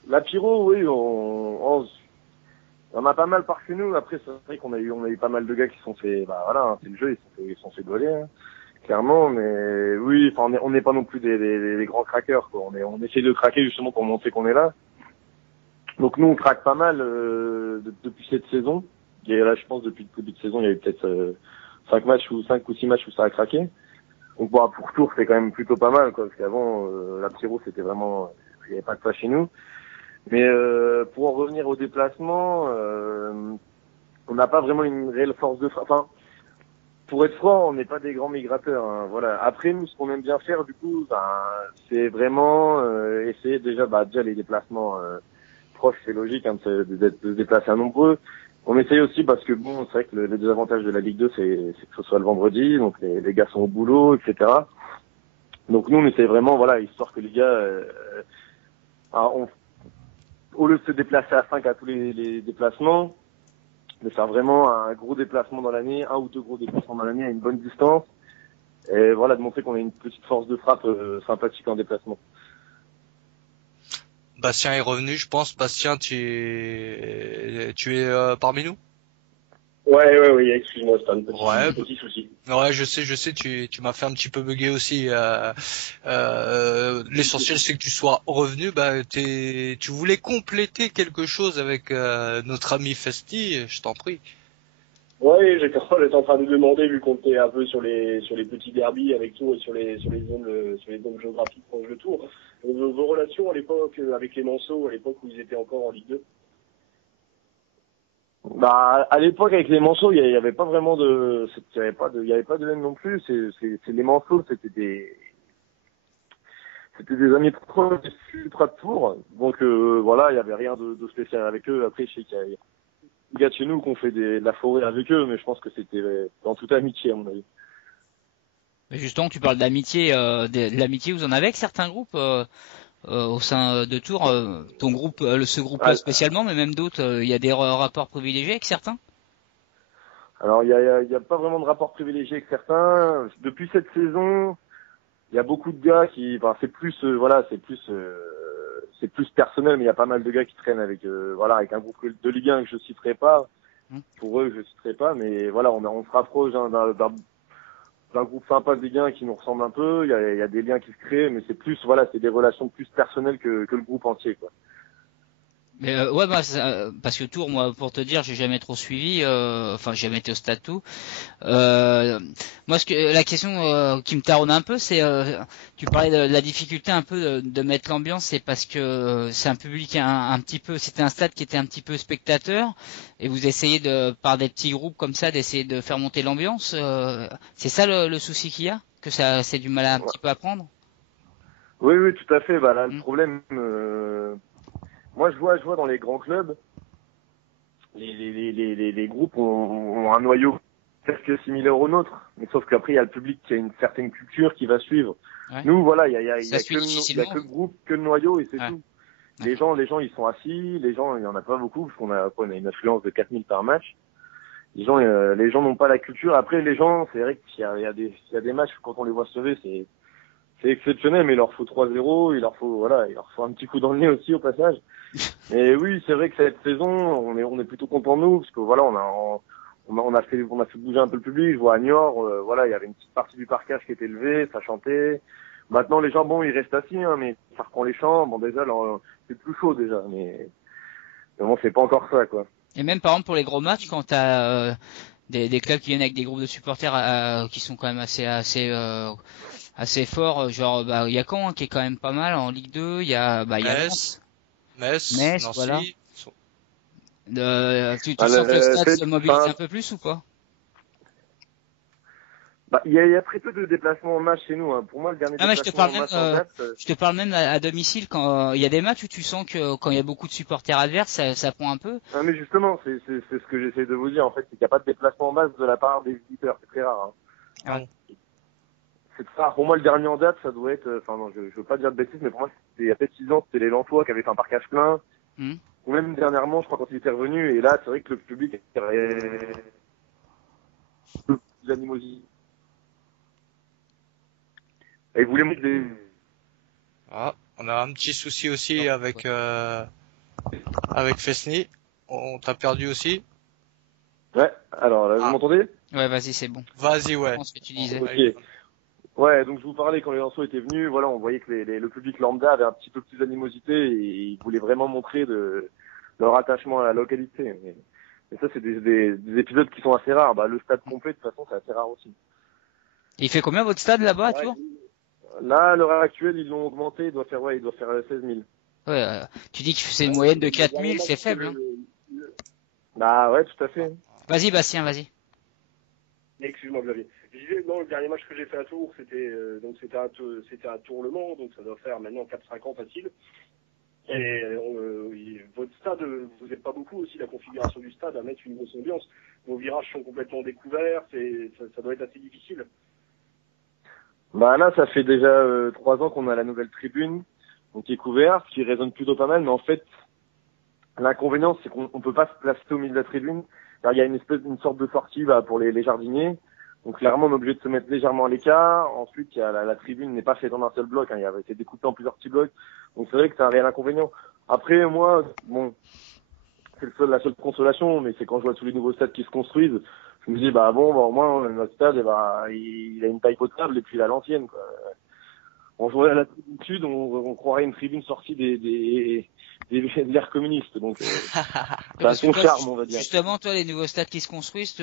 La pyro, oui, on a pas mal par chez nous. Après, c'est vrai qu'on a eu pas mal de gars qui se sont fait, c'est le jeu, ils se sont fait voler, hein, clairement. Mais oui, enfin, on n'est pas non plus des grands craqueurs, quoi. On essaie de craquer justement pour montrer qu'on est là. Donc nous, on craque pas mal depuis cette saison. Et là, je pense depuis le début de saison, il y a eu peut-être 5 ou 6 matchs où ça a craqué. Donc pour Tours, c'est quand même plutôt pas mal, quoi, parce qu'avant la pyro, c'était vraiment, il n'y avait pas de ça chez nous. Mais pour en revenir au déplacement, on n'a pas vraiment une réelle force de frappe. Enfin, pour être franc, on n'est pas des grands migrateurs. Hein, voilà. Après, nous, ce qu'on aime bien faire, du coup, c'est vraiment essayer déjà les déplacements proches, c'est logique hein, de se déplacer à nombreux. On essaye aussi parce que bon, c'est vrai que le désavantage de la Ligue 2, c'est que ce soit le vendredi, donc les gars sont au boulot, etc. Donc nous, on essaye vraiment, voilà, histoire que les gars, au lieu de se déplacer à 5 à tous les déplacements, de faire vraiment un gros déplacement dans l'année, un ou deux gros déplacements dans l'année à une bonne distance, et voilà, de montrer qu'on a une petite force de frappe sympathique en déplacement. Bastien est revenu, je pense. Bastien, tu es parmi nous? Ouais, excuse-moi, c'est un petit souci. Ouais, je sais, tu m'as fait un petit peu bugger aussi. L'essentiel, c'est que tu sois revenu. Tu voulais compléter quelque chose avec notre ami Festi, je t'en prie. Ouais, j'étais en train de demander, vu qu'on était un peu sur les petits derbies avec Tours et sur les zones géographiques proches de Tours, vos relations à l'époque avec les Manceaux, à l'époque où ils étaient encore en Ligue 2. À l'époque avec les Manceaux, il y avait pas vraiment il y avait pas de haine non plus. C'est les Manceaux, c'était c'était des amis proches du Ultra de Tours. Donc voilà, il y avait rien de spécial avec eux. Après, je sais qu'il y a des gars de chez nous qu'on fait de la forêt avec eux, mais je pense que c'était dans toute amitié à mon avis. Mais justement, tu parles d'amitié, de l'amitié, vous en avez avec certains groupes au sein de Tours, ton groupe, ce groupe-là spécialement, mais même d'autres, il y a des rapports privilégiés avec certains? Alors il y a pas vraiment de rapport privilégié avec certains. Depuis cette saison, il y a beaucoup de gars qui, enfin c'est plus c'est plus personnel, mais il y a pas mal de gars qui traînent avec avec un groupe de Ligue 1 que je citerai pas. Pour eux, je citerai pas, mais voilà, on se rapproche d'un groupe sympa de Ligue 1 qui nous ressemble un peu. Il y a des liens qui se créent, mais c'est plus c'est des relations plus personnelles que le groupe entier, quoi. Mais ouais, parce que Tours, moi, pour te dire, j'ai jamais trop suivi. Enfin, j'ai jamais été au stade tout. Moi, la question qui me taronne un peu, c'est, tu parlais de la difficulté un peu de mettre l'ambiance, c'est parce que c'est un public un petit peu, c'était un stade qui était un petit peu spectateur, et vous essayez par des petits groupes comme ça, d'essayer de faire monter l'ambiance. C'est ça le souci qu'il y a, que ça, c'est du mal un petit peu à prendre. Oui, tout à fait. Bah là, le problème. Moi, je vois dans les grands clubs, les groupes ont un noyau presque similaire au nôtre, mais sauf qu'après il y a le public qui a une certaine culture qui va suivre. Ouais. Nous, voilà, il y a que le groupe, que le noyau et c'est tout. Ouais. Les gens, ils sont assis. Les gens, il y en a pas beaucoup parce qu'on a une affluence de 4000 par match. Les gens n'ont pas la culture. Après, les gens, c'est vrai qu'il y a des matchs quand on les voit se lever, c'est exceptionnel, mais il leur faut 3-0, il leur faut un petit coup dans le nez aussi au passage. Et oui, c'est vrai que cette saison, on est plutôt content de nous, parce que voilà, on a fait bouger un peu le public. Je vois à Niort, il y avait une petite partie du parquage qui était levée, ça chantait. Maintenant, les gens, bon, ils restent assis, hein, mais ça reprend les chants. Bon, déjà, c'est plus chaud déjà, mais bon, c'est pas encore ça, quoi. Et même, par exemple, pour les gros matchs, quand t'as des clubs qui viennent avec des groupes de supporters qui sont quand même assez fort, genre il y a Caen qui est quand même pas mal en Ligue 2, il y a Metz, Nancy. Voilà. Tu sens que le stade se mobilise un peu plus ou pas? Il y a très peu de déplacements en match chez nous, hein. Pour moi, le dernier déplacement en match en date, je te parle même à domicile, quand il y a des matchs où tu sens que quand il y a beaucoup de supporters adverses, ça prend un peu. Ah, mais justement, c'est ce que j'essaie de vous dire, en fait, c'est qu'il n'y a pas de déplacement en masse de la part des visiteurs, c'est très rare, hein. Ouais. C'est rare. Pour moi, le dernier en date, ça doit être, je veux pas dire de bêtises, mais pour moi, il y a peut-être 6 ans, c'était les Lentois qui avaient fait un parquage plein. Ou même dernièrement, je crois, quand il était revenu, et là, c'est vrai que le public avait l'animosité. Et ils voulaient mettre des... Ah, on a un petit souci aussi avec Fesny. On t'a perdu aussi. Ouais, alors là, vous m'entendez? Ouais, vas-y, c'est bon. Vas-y, ouais. Je pense que tu disais. Okay. Ouais, donc je vous parlais quand les Lensois étaient venus, voilà, on voyait que le public lambda avait un petit peu plus d'animosité et ils voulaient vraiment montrer leur attachement à la localité. Mais ça, c'est des épisodes qui sont assez rares. Le stade complet, de toute façon, c'est assez rare aussi. Et il fait combien votre stade là-bas, à Tours? Là, à l'heure actuelle, ils l'ont augmenté, il doit faire 16 000. Ouais, tu dis que c'est une moyenne de 4 000, c'est faible, hein? Ouais, tout à fait. Vas-y, Bastien, vas-y. Excuse-moi, Xavier. Je disais, non, le dernier match que j'ai fait à Tours, c'était à Tours-le-Mans, donc ça doit faire maintenant 4-5 ans facile. Et votre stade, vous n'êtes pas beaucoup aussi, la configuration du stade, à mettre une grosse ambiance. Vos virages sont complètement découverts, ça doit être assez difficile. Là, ça fait déjà 3 ans qu'on a la nouvelle tribune, donc qui est couverte, qui résonne plutôt pas mal, mais en fait, l'inconvénient, c'est qu'on peut pas se placer au milieu de la tribune. Alors, il y a une sorte de sortie pour les jardiniers. Donc clairement, on est obligé de se mettre légèrement à l'écart. Ensuite, il y a la tribune n'est pas faite en un seul bloc, hein. Il y avait été découpé en plusieurs petits blocs. Donc c'est vrai que c'est un réel inconvénient. Après, moi, bon, c'est la seule consolation, mais c'est quand je vois tous les nouveaux stades qui se construisent, je me dis, au moins, notre stade, il a une taille potable et puis il a l'ancienne, quoi. On jouerait à la tribune sud, on croirait une tribune sortie de l'ère communiste. Donc, ça a son charme, on va dire. Justement, toi, les nouveaux stades qui se construisent,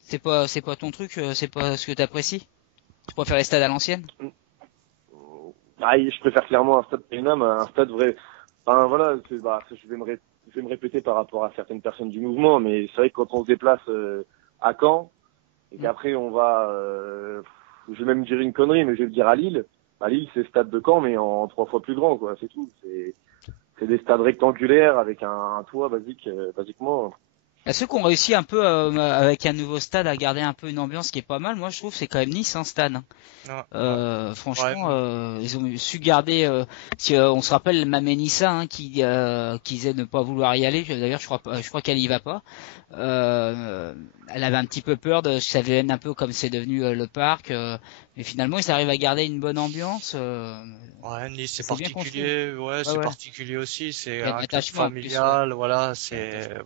c'est pas ton truc, c'est pas ce que t'apprécies? Tu préfères les stades à l'ancienne? Je préfère clairement un stade Pénam, un stade vrai. Enfin, voilà, je vais me répéter par rapport à certaines personnes du mouvement, mais c'est vrai que quand on se déplace à Caen, et qu'après on va, je vais même dire une connerie, mais je vais le dire à Lille, Lille, c'est le stade de Caen, mais en 3 fois plus grand, quoi. C'est tout. C'est des stades rectangulaires avec un toit basiquement. Ceux qui ont réussi un peu avec un nouveau stade à garder un peu une ambiance qui est pas mal, moi je trouve c'est quand même Nice, hein, stade. Franchement, ils ont su garder. Si on se rappelle Mamé Nissa, hein, qui disait ne pas vouloir y aller. D'ailleurs, je crois qu'elle y va pas. Elle avait un petit peu peur de ça devienne un peu comme c'est devenu le parc, mais finalement ils arrivent à garder une bonne ambiance. Ouais, Nice c'est particulier, c'est particulier aussi, c'est un club en familial, plus,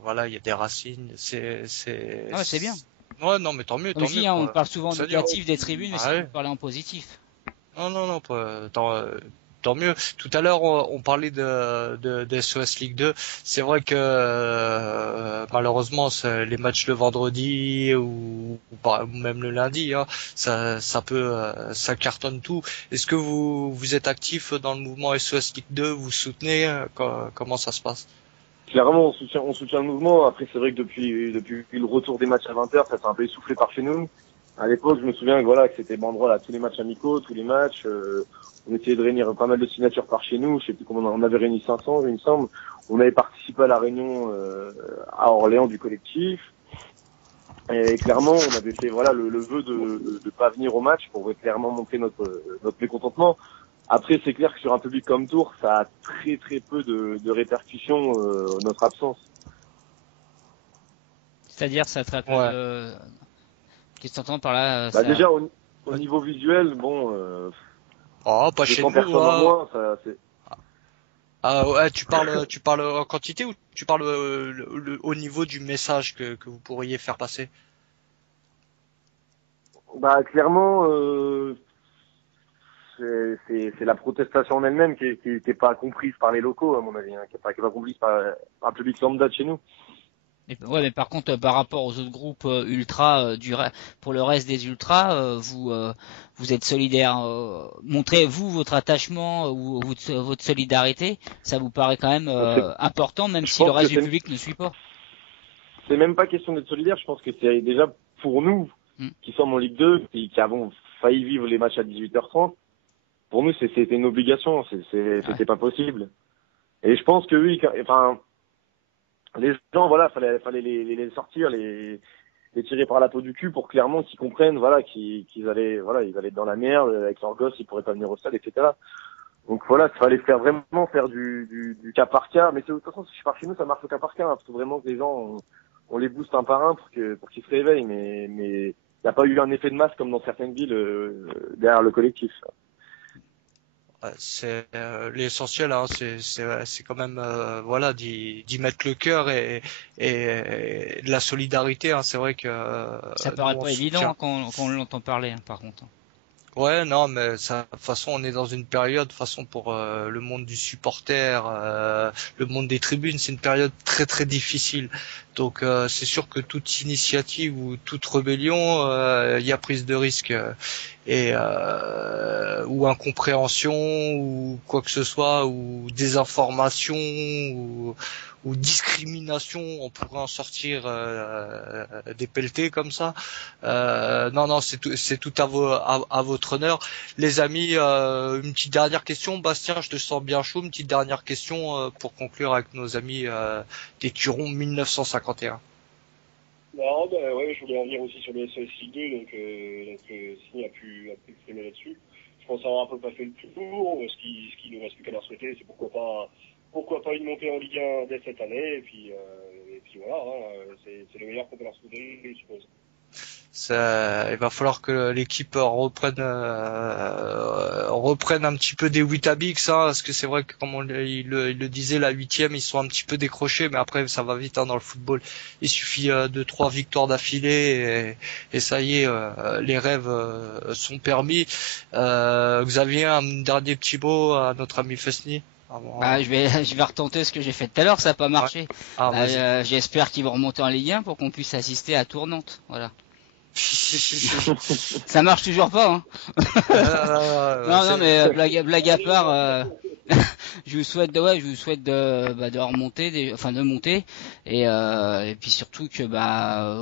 voilà, il y a des racines, c'est bien. Ouais, non, mais tant mieux, Comme tant mieux. On parle souvent en négatif des tribunes, mais c'est parler en positif. Non, tant mieux. Tout à l'heure, on parlait de SOS Ligue 2. C'est vrai que malheureusement, les matchs le vendredi ou même le lundi, hein, ça cartonne tout. Est-ce que vous êtes actif dans le mouvement SOS Ligue 2? Vous soutenez? Comment ça se passe? Clairement, on soutient le mouvement. Après, c'est vrai que depuis le retour des matchs à 20h, ça s'est un peu essoufflé par chez nous. À l'époque, je me souviens que c'était banderole à tous les matchs amicaux, tous les matchs. On essayait de réunir pas mal de signatures par chez nous. Je sais plus comment on avait réuni 500, il me semble. On avait participé à la réunion à Orléans du collectif. Et clairement, on avait fait le vœu de pas venir au match pour clairement montrer notre mécontentement. Après, c'est clair que sur un public comme Tours, ça a très très peu de répercussions notre absence. C'est-à-dire, ça traite. Qu'est-ce que t'entends par là? Déjà au niveau visuel, bon. Pas chez nous. Moins, tu parles en quantité ou tu parles au niveau du message que vous pourriez faire passer? Clairement, c'est la protestation en elle-même qui est pas comprise par les locaux, à mon avis, hein, qui est pas comprise par un public lambda de chez nous. Mais par contre, par rapport aux autres groupes ultras, pour le reste des ultras, vous êtes solidaires. Montrez-vous votre attachement ou votre solidarité. Ça vous paraît quand même important, même si le reste du public ne suit pas. C'est même pas question d'être solidaire. Je pense que c'est déjà pour nous qui sommes en Ligue 2, qui avons failli vivre les matchs à 18h30. Pour nous, c'était une obligation. C'était pas possible. Et je pense que oui, les gens, fallait les sortir, les tirer par la peau du cul pour clairement qu'ils comprennent, qu'ils allaient être dans la merde avec leurs gosses, ils pourraient pas venir au stade, etc. Donc il fallait vraiment faire du cas par cas. Mais de toute façon, si je pars chez nous, ça marche au cas par cas. Il faut vraiment que les gens, on les booste un par un pour qu'ils se réveillent. Mais il n'y a pas eu un effet de masse comme dans certaines villes derrière le collectif. C'est l'essentiel, hein, c'est quand même d'y mettre le cœur et de la solidarité, hein. C'est vrai que ça paraît pas évident quand on l'entend parler, hein, par contre. Ouais, non, mais de toute façon, on est dans une période, de toute façon, pour le monde du supporter, le monde des tribunes, c'est une période très très difficile. Donc, c'est sûr que toute initiative ou toute rébellion, il y a prise de risque ou incompréhension ou quoi que ce soit, ou désinformation ou discrimination, on pourrait en sortir des pelletés comme ça. Non, c'est tout à votre honneur. Les amis, une petite dernière question. Bastien, je te sens bien chaud. Une petite dernière question pour conclure avec nos amis des Turons 1951. Non, je voulais en venir aussi sur le SOS Ligue 2, donc Signe a pu exprimer là-dessus. Je pense avoir un peu pas fait le tour. Ce qui nous reste plus qu'à leur souhaiter, c'est pourquoi pas une montée en Ligue 1 dès cette année, et puis voilà, hein, c'est le meilleur qu'on peut leur souhaiter, je suppose. Il va falloir que l'équipe reprenne un petit peu des Weetabix, hein, parce que c'est vrai que comme il le disait, la 8e, ils sont un petit peu décrochés, mais après ça va vite, hein, dans le football. Il suffit de 3 victoires d'affilée et ça y est, les rêves sont permis. Xavier, un dernier petit mot à notre ami Fesny. Je vais retenter ce que j'ai fait tout à l'heure, ça n'a pas marché. J'espère qu'ils vont remonter en Ligue 1 pour qu'on puisse assister à Tournante, voilà. Ça marche toujours pas, hein. Non, mais blague à part, je vous souhaite de remonter, de monter, et puis surtout que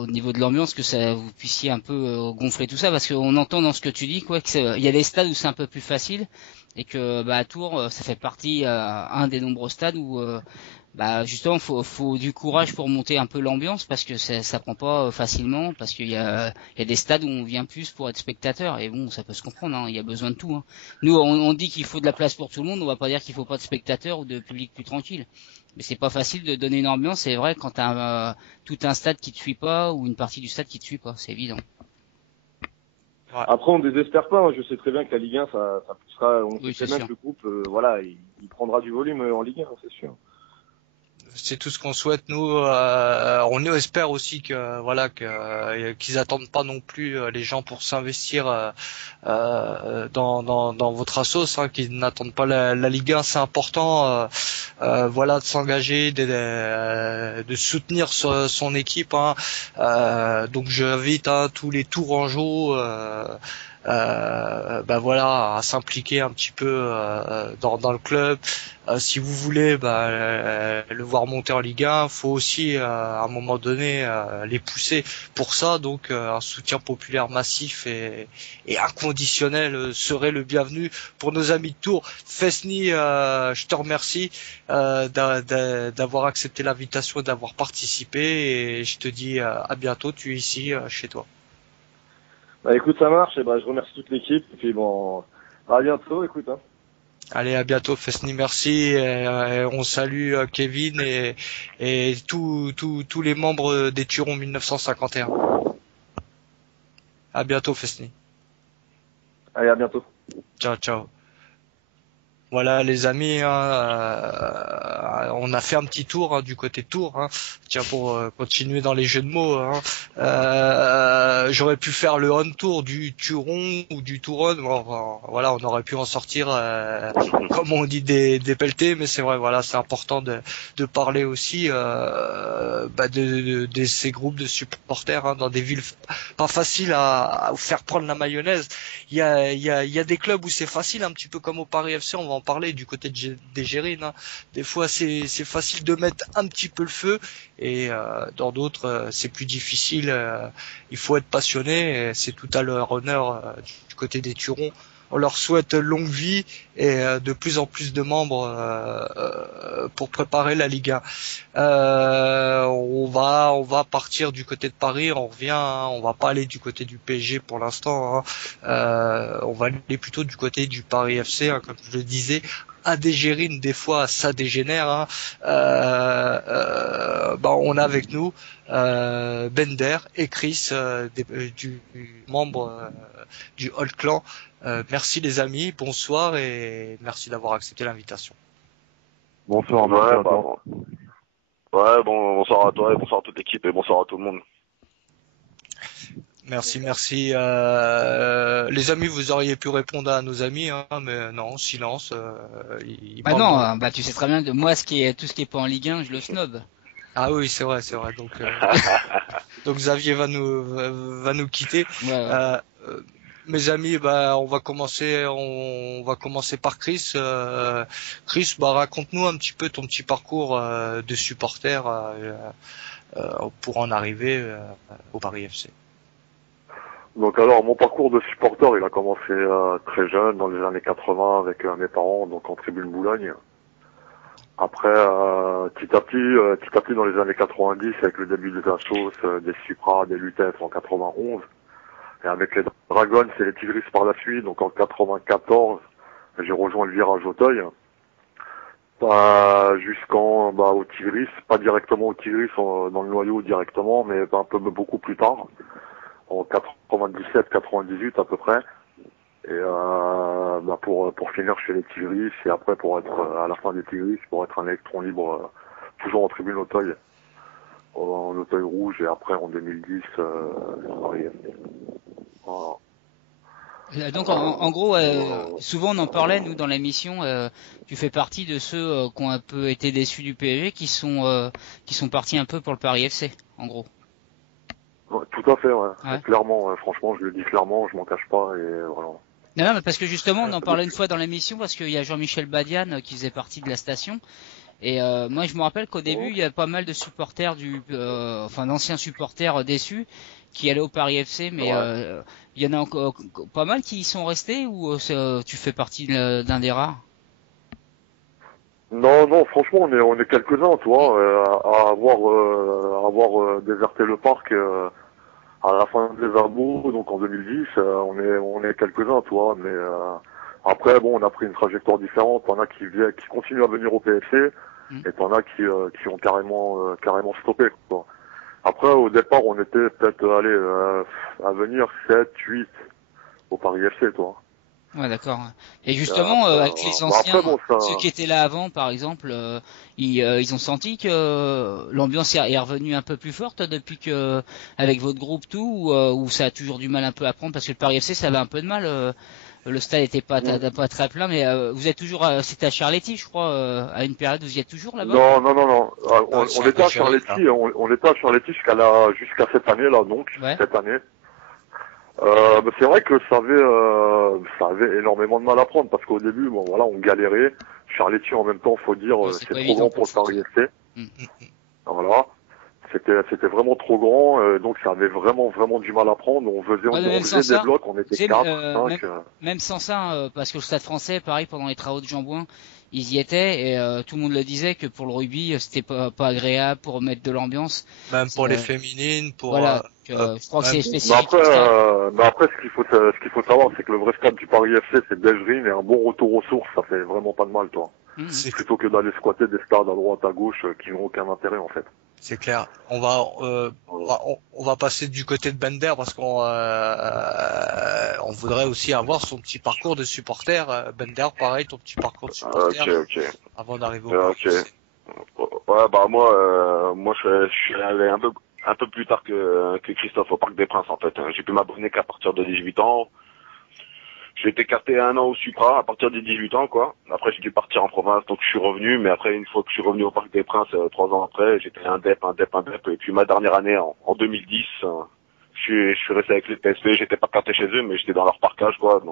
au niveau de l'ambiance, que ça vous puissiez un peu gonfler tout ça, parce qu'on entend dans ce que tu dis quoi, que il y a des stades où c'est un peu plus facile, et que à Tours, ça fait partie un des nombreux stades où justement faut du courage pour monter un peu l'ambiance, parce que ça prend pas facilement, parce qu'il y a des stades où on vient plus pour être spectateur, et bon, ça peut se comprendre, hein, il y a besoin de tout, hein. Nous on dit qu'il faut de la place pour tout le monde, on va pas dire qu'il faut pas de spectateurs ou de public plus tranquille, mais c'est pas facile de donner une ambiance, c'est vrai, quand t'as tout un stade qui te suit pas, ou une partie du stade qui te suit pas, c'est évident. Ouais. Après, on désespère pas, hein. Je sais très bien que la Ligue 1, ça poussera, on sait très bien que le groupe, il prendra du volume en Ligue 1, c'est sûr. C'est tout ce qu'on souhaite, nous. On espère aussi que qu'ils attendent pas non plus les gens pour s'investir dans votre assos, hein, qu'ils n'attendent pas la Ligue 1. C'est important, de s'engager, de soutenir son équipe, hein. Donc j'invite tous les Tourangeaux à s'impliquer un petit peu dans le club. Si vous voulez le voir monter en Ligue 1, faut aussi à un moment donné les pousser. Pour ça, donc un soutien populaire massif et inconditionnel serait le bienvenu pour nos amis de Tours. Fesny, je te remercie d'avoir accepté l'invitation et d'avoir participé, et je te dis à bientôt. Tu es ici chez toi. Écoute, ça marche, et je remercie toute l'équipe, et puis à bientôt, écoute, hein. Allez, à bientôt, Fesny, merci. On salue Kevin et tous les membres des Turons 1951. À bientôt, Fesny. Allez, à bientôt. Ciao, ciao. Voilà les amis, on a fait un petit tour du côté de Tours. Tiens, pour continuer dans les jeux de mots, j'aurais pu faire le on tour du Turon ou du Touron. On aurait pu en sortir, comme on dit, des pelletés, mais c'est vrai, c'est important de parler aussi de ces groupes de supporters dans des villes pas faciles à faire prendre la mayonnaise. Il y a des clubs où c'est facile, un petit peu comme au Paris FC, on va en parler du côté des Gérines. Des fois c'est facile de mettre un petit peu le feu, et dans d'autres c'est plus difficile. Il faut être passionné, et c'est tout à leur honneur du côté des Turons. On leur souhaite longue vie et de plus en plus de membres pour préparer la Ligue 1. On va partir du côté de Paris, on revient, on va pas aller du côté du PSG pour l'instant. On va aller plutôt du côté du Paris FC, comme je le disais. À des Gérines, des fois ça dégénère. On a avec nous Bender et Chris, du membre du Old Clan. Merci les amis, bonsoir, et merci d'avoir accepté l'invitation. Bonsoir. Bonsoir à toi et bonsoir à toute l'équipe et bonsoir à tout le monde. Merci. Les amis, vous auriez pu répondre à nos amis, mais non, silence. Tu sais très bien de moi, tout ce qui est pas en Ligue 1, je le snob. Ah oui, c'est vrai. Donc Xavier va nous quitter. Ouais. Mes amis, on va commencer par Chris. Chris, raconte-nous un petit peu ton petit parcours de supporter pour en arriver au Paris FC. Donc alors, mon parcours de supporter, il a commencé très jeune, dans les années 80, avec mes parents, donc en tribune Boulogne. Après, petit à petit, dans les années 90, avec le début des Assos, des Supra, des Lutèces en 91. Et avec les Dragons et les Tigris par la suite, donc en 94, j'ai rejoint le virage Auteuil. Jusqu'en au Tigris, pas directement au Tigris dans le noyau directement, mais beaucoup plus tard, en 97-98 à peu près. Et pour finir chez les Tigris, et après pour être à la fin des Tigris, pour être un électron libre, toujours en tribune Auteuil, en Auteuil rouge, et après en 2010 Paris FC. Voilà. Donc en gros, souvent on en parlait nous dans l'émission. Tu fais partie de ceux qui ont un peu été déçus du PSG, qui sont partis un peu pour le Paris FC, en gros. Ouais, tout à fait, ouais. Clairement, franchement, je le dis clairement, je m'en cache pas, et voilà. Non, mais parce que justement, on en parlait une fois dans l'émission, parce qu'il y a Jean-Michel Badiane qui faisait partie de la station. Et moi, je me rappelle qu'au début, il y a pas mal de supporters d'anciens supporters déçus qui allaient au Paris FC, mais il y en a encore pas mal qui y sont restés, ou tu fais partie d'un des rares? Non, franchement, on est quelques-uns, tu vois, à avoir déserté le parc à la fin des Verbaux, donc en 2010, on est quelques-uns, tu vois, mais après, bon, on a pris une trajectoire différente. T'en as qui continuent à venir au PFC, et t'en as qui ont carrément stoppé, quoi. Après, au départ, on était peut-être à venir 7, 8 au Paris FC, toi. Ouais, d'accord. Et justement, avec les anciens, après, ceux qui étaient là avant, par exemple, ils ont senti que l'ambiance est revenue un peu plus forte depuis que, avec votre groupe tout, ou ça a toujours du mal un peu à prendre, parce que le Paris FC, ça avait un peu de mal. Le stade était pas très plein, mais vous êtes toujours, c'était à Charletti, je crois, à une période, vous y êtes toujours là-bas? Non. On était à Charletti, on était à Charletti jusqu'à cette année là, donc cette année. C'est vrai que ça avait énormément de mal à prendre, parce qu'au début, bon voilà, on galérait. Charletti, en même temps, faut dire, c'est trop grand pour le Paris FC. Voilà. C'était vraiment trop grand, donc ça avait vraiment du mal à prendre. On faisait des blocs, on était 4, 5. Même sans ça, parce que le Stade Français, pareil, pendant les travaux de Jean-Bouin, ils y étaient, et tout le monde le disait que pour le rugby, c'était pas agréable pour mettre de l'ambiance. Même pour les féminines, pour voilà. Je crois que c'est spécifique. Mais après, ce qu'il faut savoir, c'est que le vrai stade du Paris FC, c'est Belgerine, et un bon retour aux sources, ça fait vraiment pas de mal, toi. Plutôt que d'aller squatter des stades à droite, à gauche, qui n'ont aucun intérêt, en fait. C'est clair. On va passer du côté de Bender, parce qu'on voudrait aussi avoir son petit parcours de supporter. Bender, pareil, ton petit parcours de supporter. Ok. Avant d'arriver au Ok. Ouais, bah moi je suis allé un peu plus tard que Christophe au Parc des Princes, en fait. J'ai pu m'abonner qu'à partir de 18 ans. J'ai été carté 1 an au Supra à partir des 18 ans, quoi. Après, j'ai dû partir en province, donc je suis revenu. Mais après, une fois que je suis revenu au Parc des Princes, 3 ans après, j'étais un DEP. Et puis ma dernière année, en 2010, je suis resté avec les PSV. J'étais pas carté chez eux, mais j'étais dans leur parkage, quoi.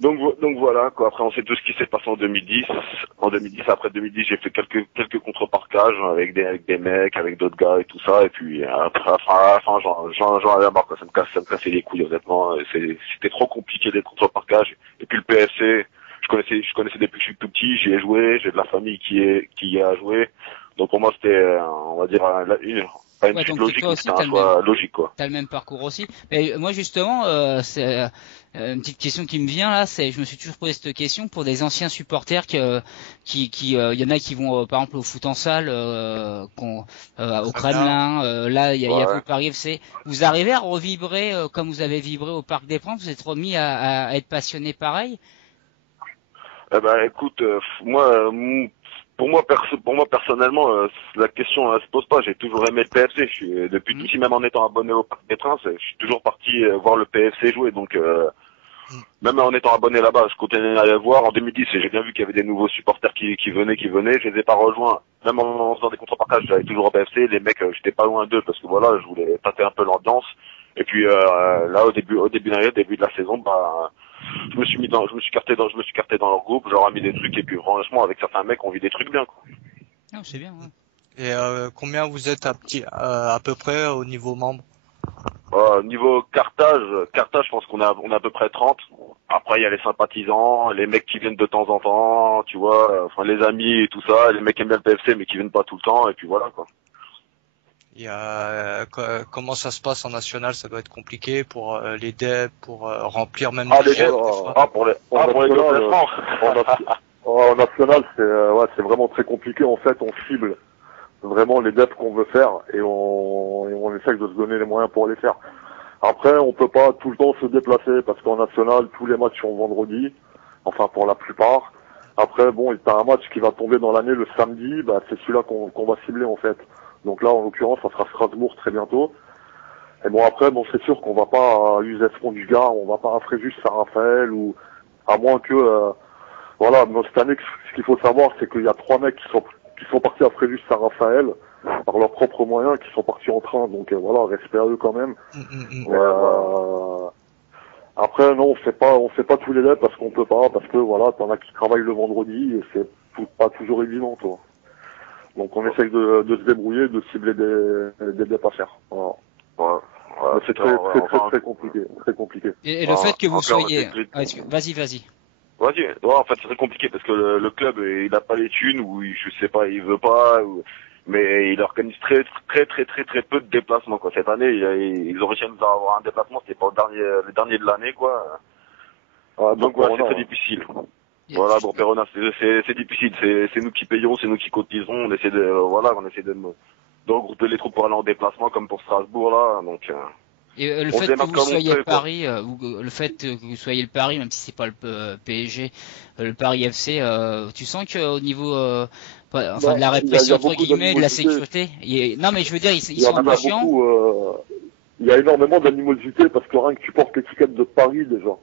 Donc voilà, quoi. Après, on sait tout ce qui s'est passé en 2010. Après 2010, j'ai fait quelques contre-parkages avec des mecs, avec d'autres gars et tout ça. Et puis après, enfin, j'en avais marre, quoi. Ça me cassait les couilles, honnêtement. C'était trop compliqué d'être contre-parkage. Et puis le PFC, je connaissais depuis que je suis tout petit. J'y ai joué. J'ai de la famille qui y a joué. Donc pour moi, c'était, on va dire, pas une suite logique, mais c'était un choix logique, quoi. T'as le même parcours aussi. Mais moi, justement, c'est une petite question qui me vient là. Je me suis toujours posé cette question pour des anciens supporters y en a qui vont, par exemple, au foot en salle, au Kremlin. Là, il y a le Paris FC. Vous arrivez à revibrer comme vous avez vibré au Parc des Princes? Vous êtes remis à être passionné pareil? Eh ben, écoute, pour moi personnellement, la question se pose pas. J'ai toujours aimé le PFC. Depuis tout petit, même en étant abonné au Parc des Princes, je suis toujours parti voir le PFC jouer. Donc même en étant abonné là-bas, je continuais à aller voir. En 2010, j'ai bien vu qu'il y avait des nouveaux supporters qui venaient. Je les ai pas rejoints. Même en faisant des contre-partages, j'allais toujours au PFC. Les mecs, j'étais pas loin d'eux parce que voilà, je voulais tâter un peu l'ambiance. Et puis là, au début de la saison, bah je me suis carté dans leur groupe, je leur ai mis des trucs, et puis franchement, avec certains mecs, on vit des trucs bien, quoi. Non, c'est bien, ouais. Et combien vous êtes à peu près au niveau membre? Niveau cartage, je pense qu'on a à peu près 30. Après, il y a les sympathisants, les mecs qui viennent de temps en temps, tu vois, enfin les amis et tout ça, les mecs qui aiment bien le PFC mais qui viennent pas tout le temps, et puis voilà, quoi. Il y a comment ça se passe en national? Ça doit être compliqué pour les devs, pour remplir même les devs. Pour les déplacements. En national, c'est vraiment très compliqué. En fait, on cible vraiment les devs qu'on veut faire, et on essaie de se donner les moyens pour les faire. Après, on peut pas tout le temps se déplacer, parce qu'en national, tous les matchs sont vendredi, enfin pour la plupart. Après, bon, t'as un match qui va tomber dans l'année le samedi, bah c'est celui-là qu'on va cibler, en fait. Donc là, en l'occurrence, ça sera Strasbourg très bientôt. Et bon, après, bon, c'est sûr qu'on va pas à Uzès du Gard, on va pas à Fréjus Saint-Raphaël, ou à moins que, voilà, mais cette année, ce qu'il faut savoir, c'est qu'il y a 3 mecs qui sont partis à Fréjus Saint-Raphaël par leurs propres moyens, qui sont partis en train. Donc voilà, respect à eux quand même. Après, non, on fait pas tous les lèvres parce qu'on peut pas, parce que voilà, t'en as qui travaillent le vendredi et c'est pas toujours évident, toi. Donc on essaye de se débrouiller, de cibler des dépasseurs. Voilà. Ouais, c'est très compliqué, très compliqué. Et le fait que vous soyez... Vas-y. Vas-y. Ouais, en fait, c'est très compliqué parce que le club, il a pas les thunes ou je sais pas, il veut pas, mais il organise très peu de déplacements, quoi. Cette année, ils ont réussi à nous avoir un déplacement, c'était pas le dernier de l'année, quoi. Donc voilà, c'est très difficile. Voilà, bon, Perona, c'est difficile, c'est nous qui payons, c'est nous qui cotisons, on essaie de regrouper les troupes pour aller en déplacement, comme pour Strasbourg, là, donc, et le fait que vous soyez Paris, le fait que vous soyez le Paris, même si c'est pas le PSG, le Paris FC, tu sens qu'au niveau, de la répression, entre guillemets, de la sécurité, non mais je veux dire, ils sont impatients. Il y a énormément d'animosité parce que rien que tu portes l'étiquette de Paris déjà.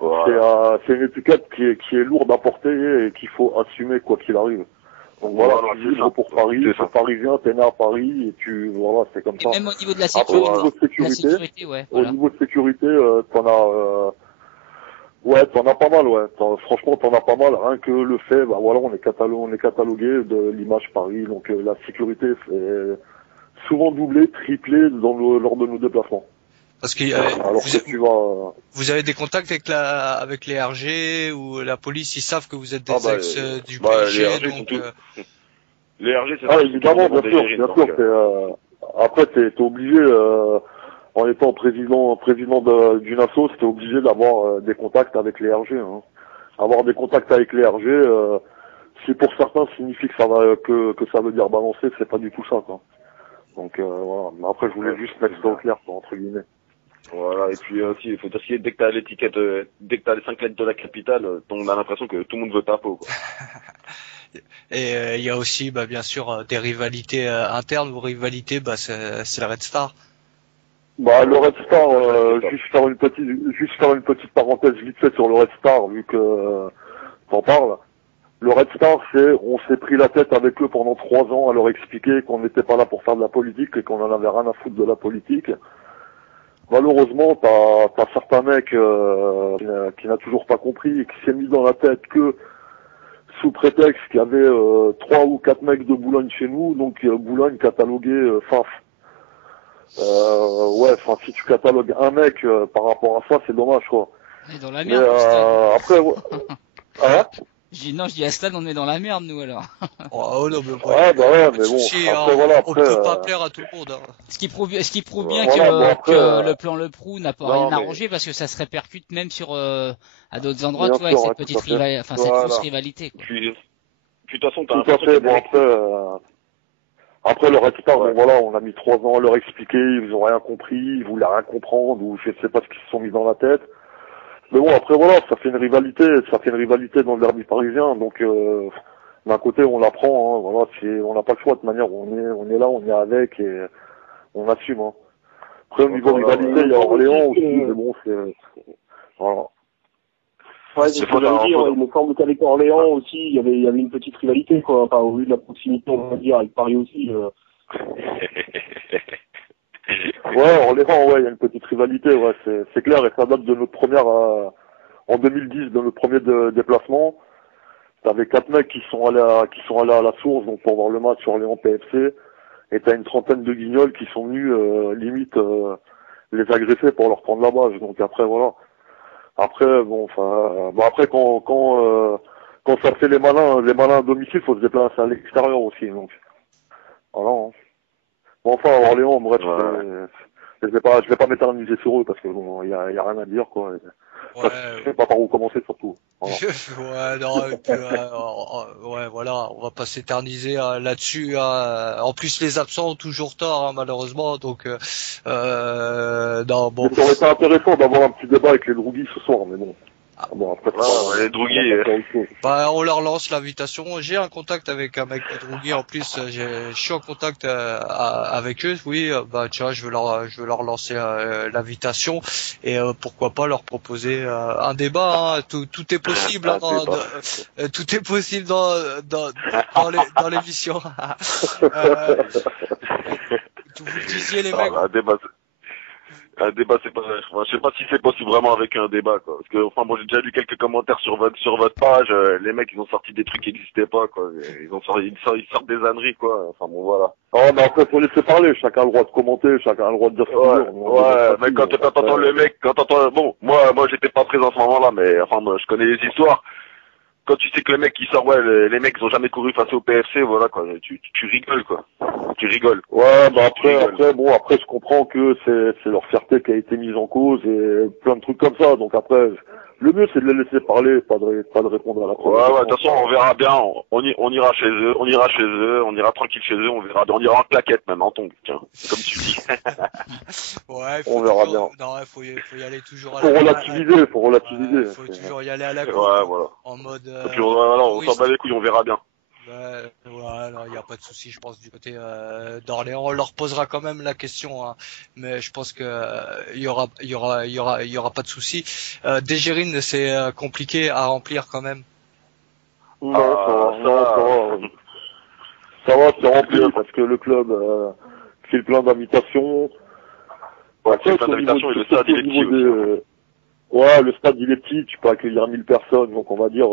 Voilà. C'est une étiquette qui est lourde à porter et qu'il faut assumer quoi qu'il arrive. Donc voilà, tu vivres pour Paris, t'es parisien, t'es né à Paris et voilà, c'est comme ça. Même au niveau de la sécurité. Après, au niveau de sécurité, t'en as pas mal, ouais. Franchement, t'en as pas mal. Rien que le fait, voilà, on est catalogué de l'image Paris, donc la sécurité est souvent doublée, triplée lors de nos déplacements. Parce que vous avez des contacts avec les RG ou la police, ils savent que vous êtes des ex du PSG, les RG, c'est évidemment, bien sûr. Après, t'es obligé, en étant président d'une asso, t'es obligé d'avoir des contacts avec les RG. Hein. Avoir des contacts avec les RG, si pour certains signifie que ça veut dire balancer, c'est pas du tout ça, quoi. Donc voilà. Mais après, je voulais juste mettre ça au clair, quoi, entre guillemets. Voilà, et puis aussi, il faut dire que dès que t'as l'étiquette, dès que t'as les 5 lettres de la capitale, on a l'impression que tout le monde veut ta peau, quoi. Et il y a aussi, bien sûr, des rivalités internes. Vos rivalités, c'est la Red Star. Le Red Star, juste faire une petite parenthèse vite fait sur le Red Star, vu que t'en parles. Le Red Star, on s'est pris la tête avec eux pendant 3 ans à leur expliquer qu'on n'était pas là pour faire de la politique et qu'on en avait rien à foutre de la politique. Malheureusement, t'as certains mecs qui n'a toujours pas compris et qui s'est mis dans la tête que sous prétexte qu'il y avait 3 ou 4 mecs de Boulogne chez nous, donc Boulogne catalogué FAF. Si tu catalogues un mec par rapport à ça, c'est dommage, quoi. On est dans la merde. Après, hein? Je dis à Stade, on est dans la merde, nous, alors. Oh, non, mais mais bon, on peut pas plaire à tout le monde, hein. Ce qui prouve bien que le plan Le Prou n'a pas rien arrangé parce que ça se répercute même sur, à d'autres endroits, tu vois, avec cette petite rivalité, cette fausse rivalité, quoi. Puis, de toute façon, t'as tout à fait, après le Red Star, on a mis 3 ans à leur expliquer, ils ont rien compris, ils voulaient rien comprendre, ou je sais pas ce qu'ils se sont mis dans la tête. Mais bon, après ça fait une rivalité dans le derby parisien, donc d'un côté on l'apprend, hein, on n'a pas le choix, de manière, on est là, on est avec et on assume. Hein. Après au niveau rivalité, il y a Orléans aussi, mais bon, voilà. Ouais, c'est ce que j'allais dire, il me semble qu'avec Orléans aussi, il y avait une petite rivalité, quoi, enfin, au vu de la proximité, on va dire, avec Paris aussi. Orléans, il y a une petite rivalité, c'est clair, et ça date de notre première, en 2010, de notre premier déplacement. T'avais 4 mecs qui sont allés à la source, donc pour voir le match sur Orléans PFC, et t'as une trentaine de guignols qui sont venus, limite, les agresser pour leur prendre la base, donc après, voilà. Après, après, quand ça fait les malins à domicile, faut se déplacer à l'extérieur aussi, donc. Voilà, hein. Bon, enfin, Orléans, bref, je vais pas m'éterniser sur eux parce que bon, y a rien à dire, quoi. Je sais pas par où commencer, surtout. Voilà. On va pas s'éterniser là-dessus. En plus, les absents ont toujours tort, hein, malheureusement, donc non, bon. Mais ça aurait été intéressant d'avoir un petit débat avec les Drougis ce soir, mais bon. Bon, après, les Drougis, on leur lance l'invitation. J'ai un contact avec un mec de Drougis, en plus, je suis en contact avec eux. Oui, tiens, je veux leur lancer l'invitation et pourquoi pas leur proposer un débat. Hein. Tout est possible. Tout est possible dans l'émission. Vous le disiez, les mecs. Un débat, c'est pas, enfin, je sais pas si c'est possible vraiment avec un débat, quoi. Parce que, enfin, moi, j'ai déjà lu quelques commentaires sur votre page, les mecs, ils ont sorti des trucs qui n'existaient pas, quoi. Ils sortent des âneries, quoi. Enfin, bon, voilà. Ah, mais après, faut laisser parler. Chacun a le droit de commenter, chacun a le droit de dire ce qu'il veut. Ouais, mais quand t'entends le mec, bon, moi, j'étais pas présent à ce moment-là, mais, enfin, moi, je connais les histoires. Quand tu sais que le mec qui sort, les mecs ils ont jamais couru face au PFC, voilà quoi, tu rigoles quoi. Tu rigoles. Ouais, bah après je comprends que c'est leur fierté qui a été mise en cause et plein de trucs comme ça. Donc après, le mieux c'est de les laisser parler, pas de répondre à la première. Ouais, de toute façon on verra bien, on ira chez eux, on ira tranquille chez eux, on ira en claquette même, en tongue, tiens, comme tu dis. Ouais, on verra bien. Non, faut y aller toujours à faut relativiser. Faut toujours y aller à la cour. Ouais, voilà. En mode. Voilà, on s'en bat les couilles, on verra bien. Ouais, non, il y a pas de souci, je pense du côté d'Orléans. On leur posera quand même la question, hein, mais je pense que il y aura pas de souci. Dégérine, c'est compliqué à remplir quand même. Non, ça va, c'est rempli parce que le club fait plein d'invitations. Ouais, c'est plein d'invitations et le stade il est petit aussi. Ouais, le stade il est petit, tu peux accueillir 1000 personnes, donc on va dire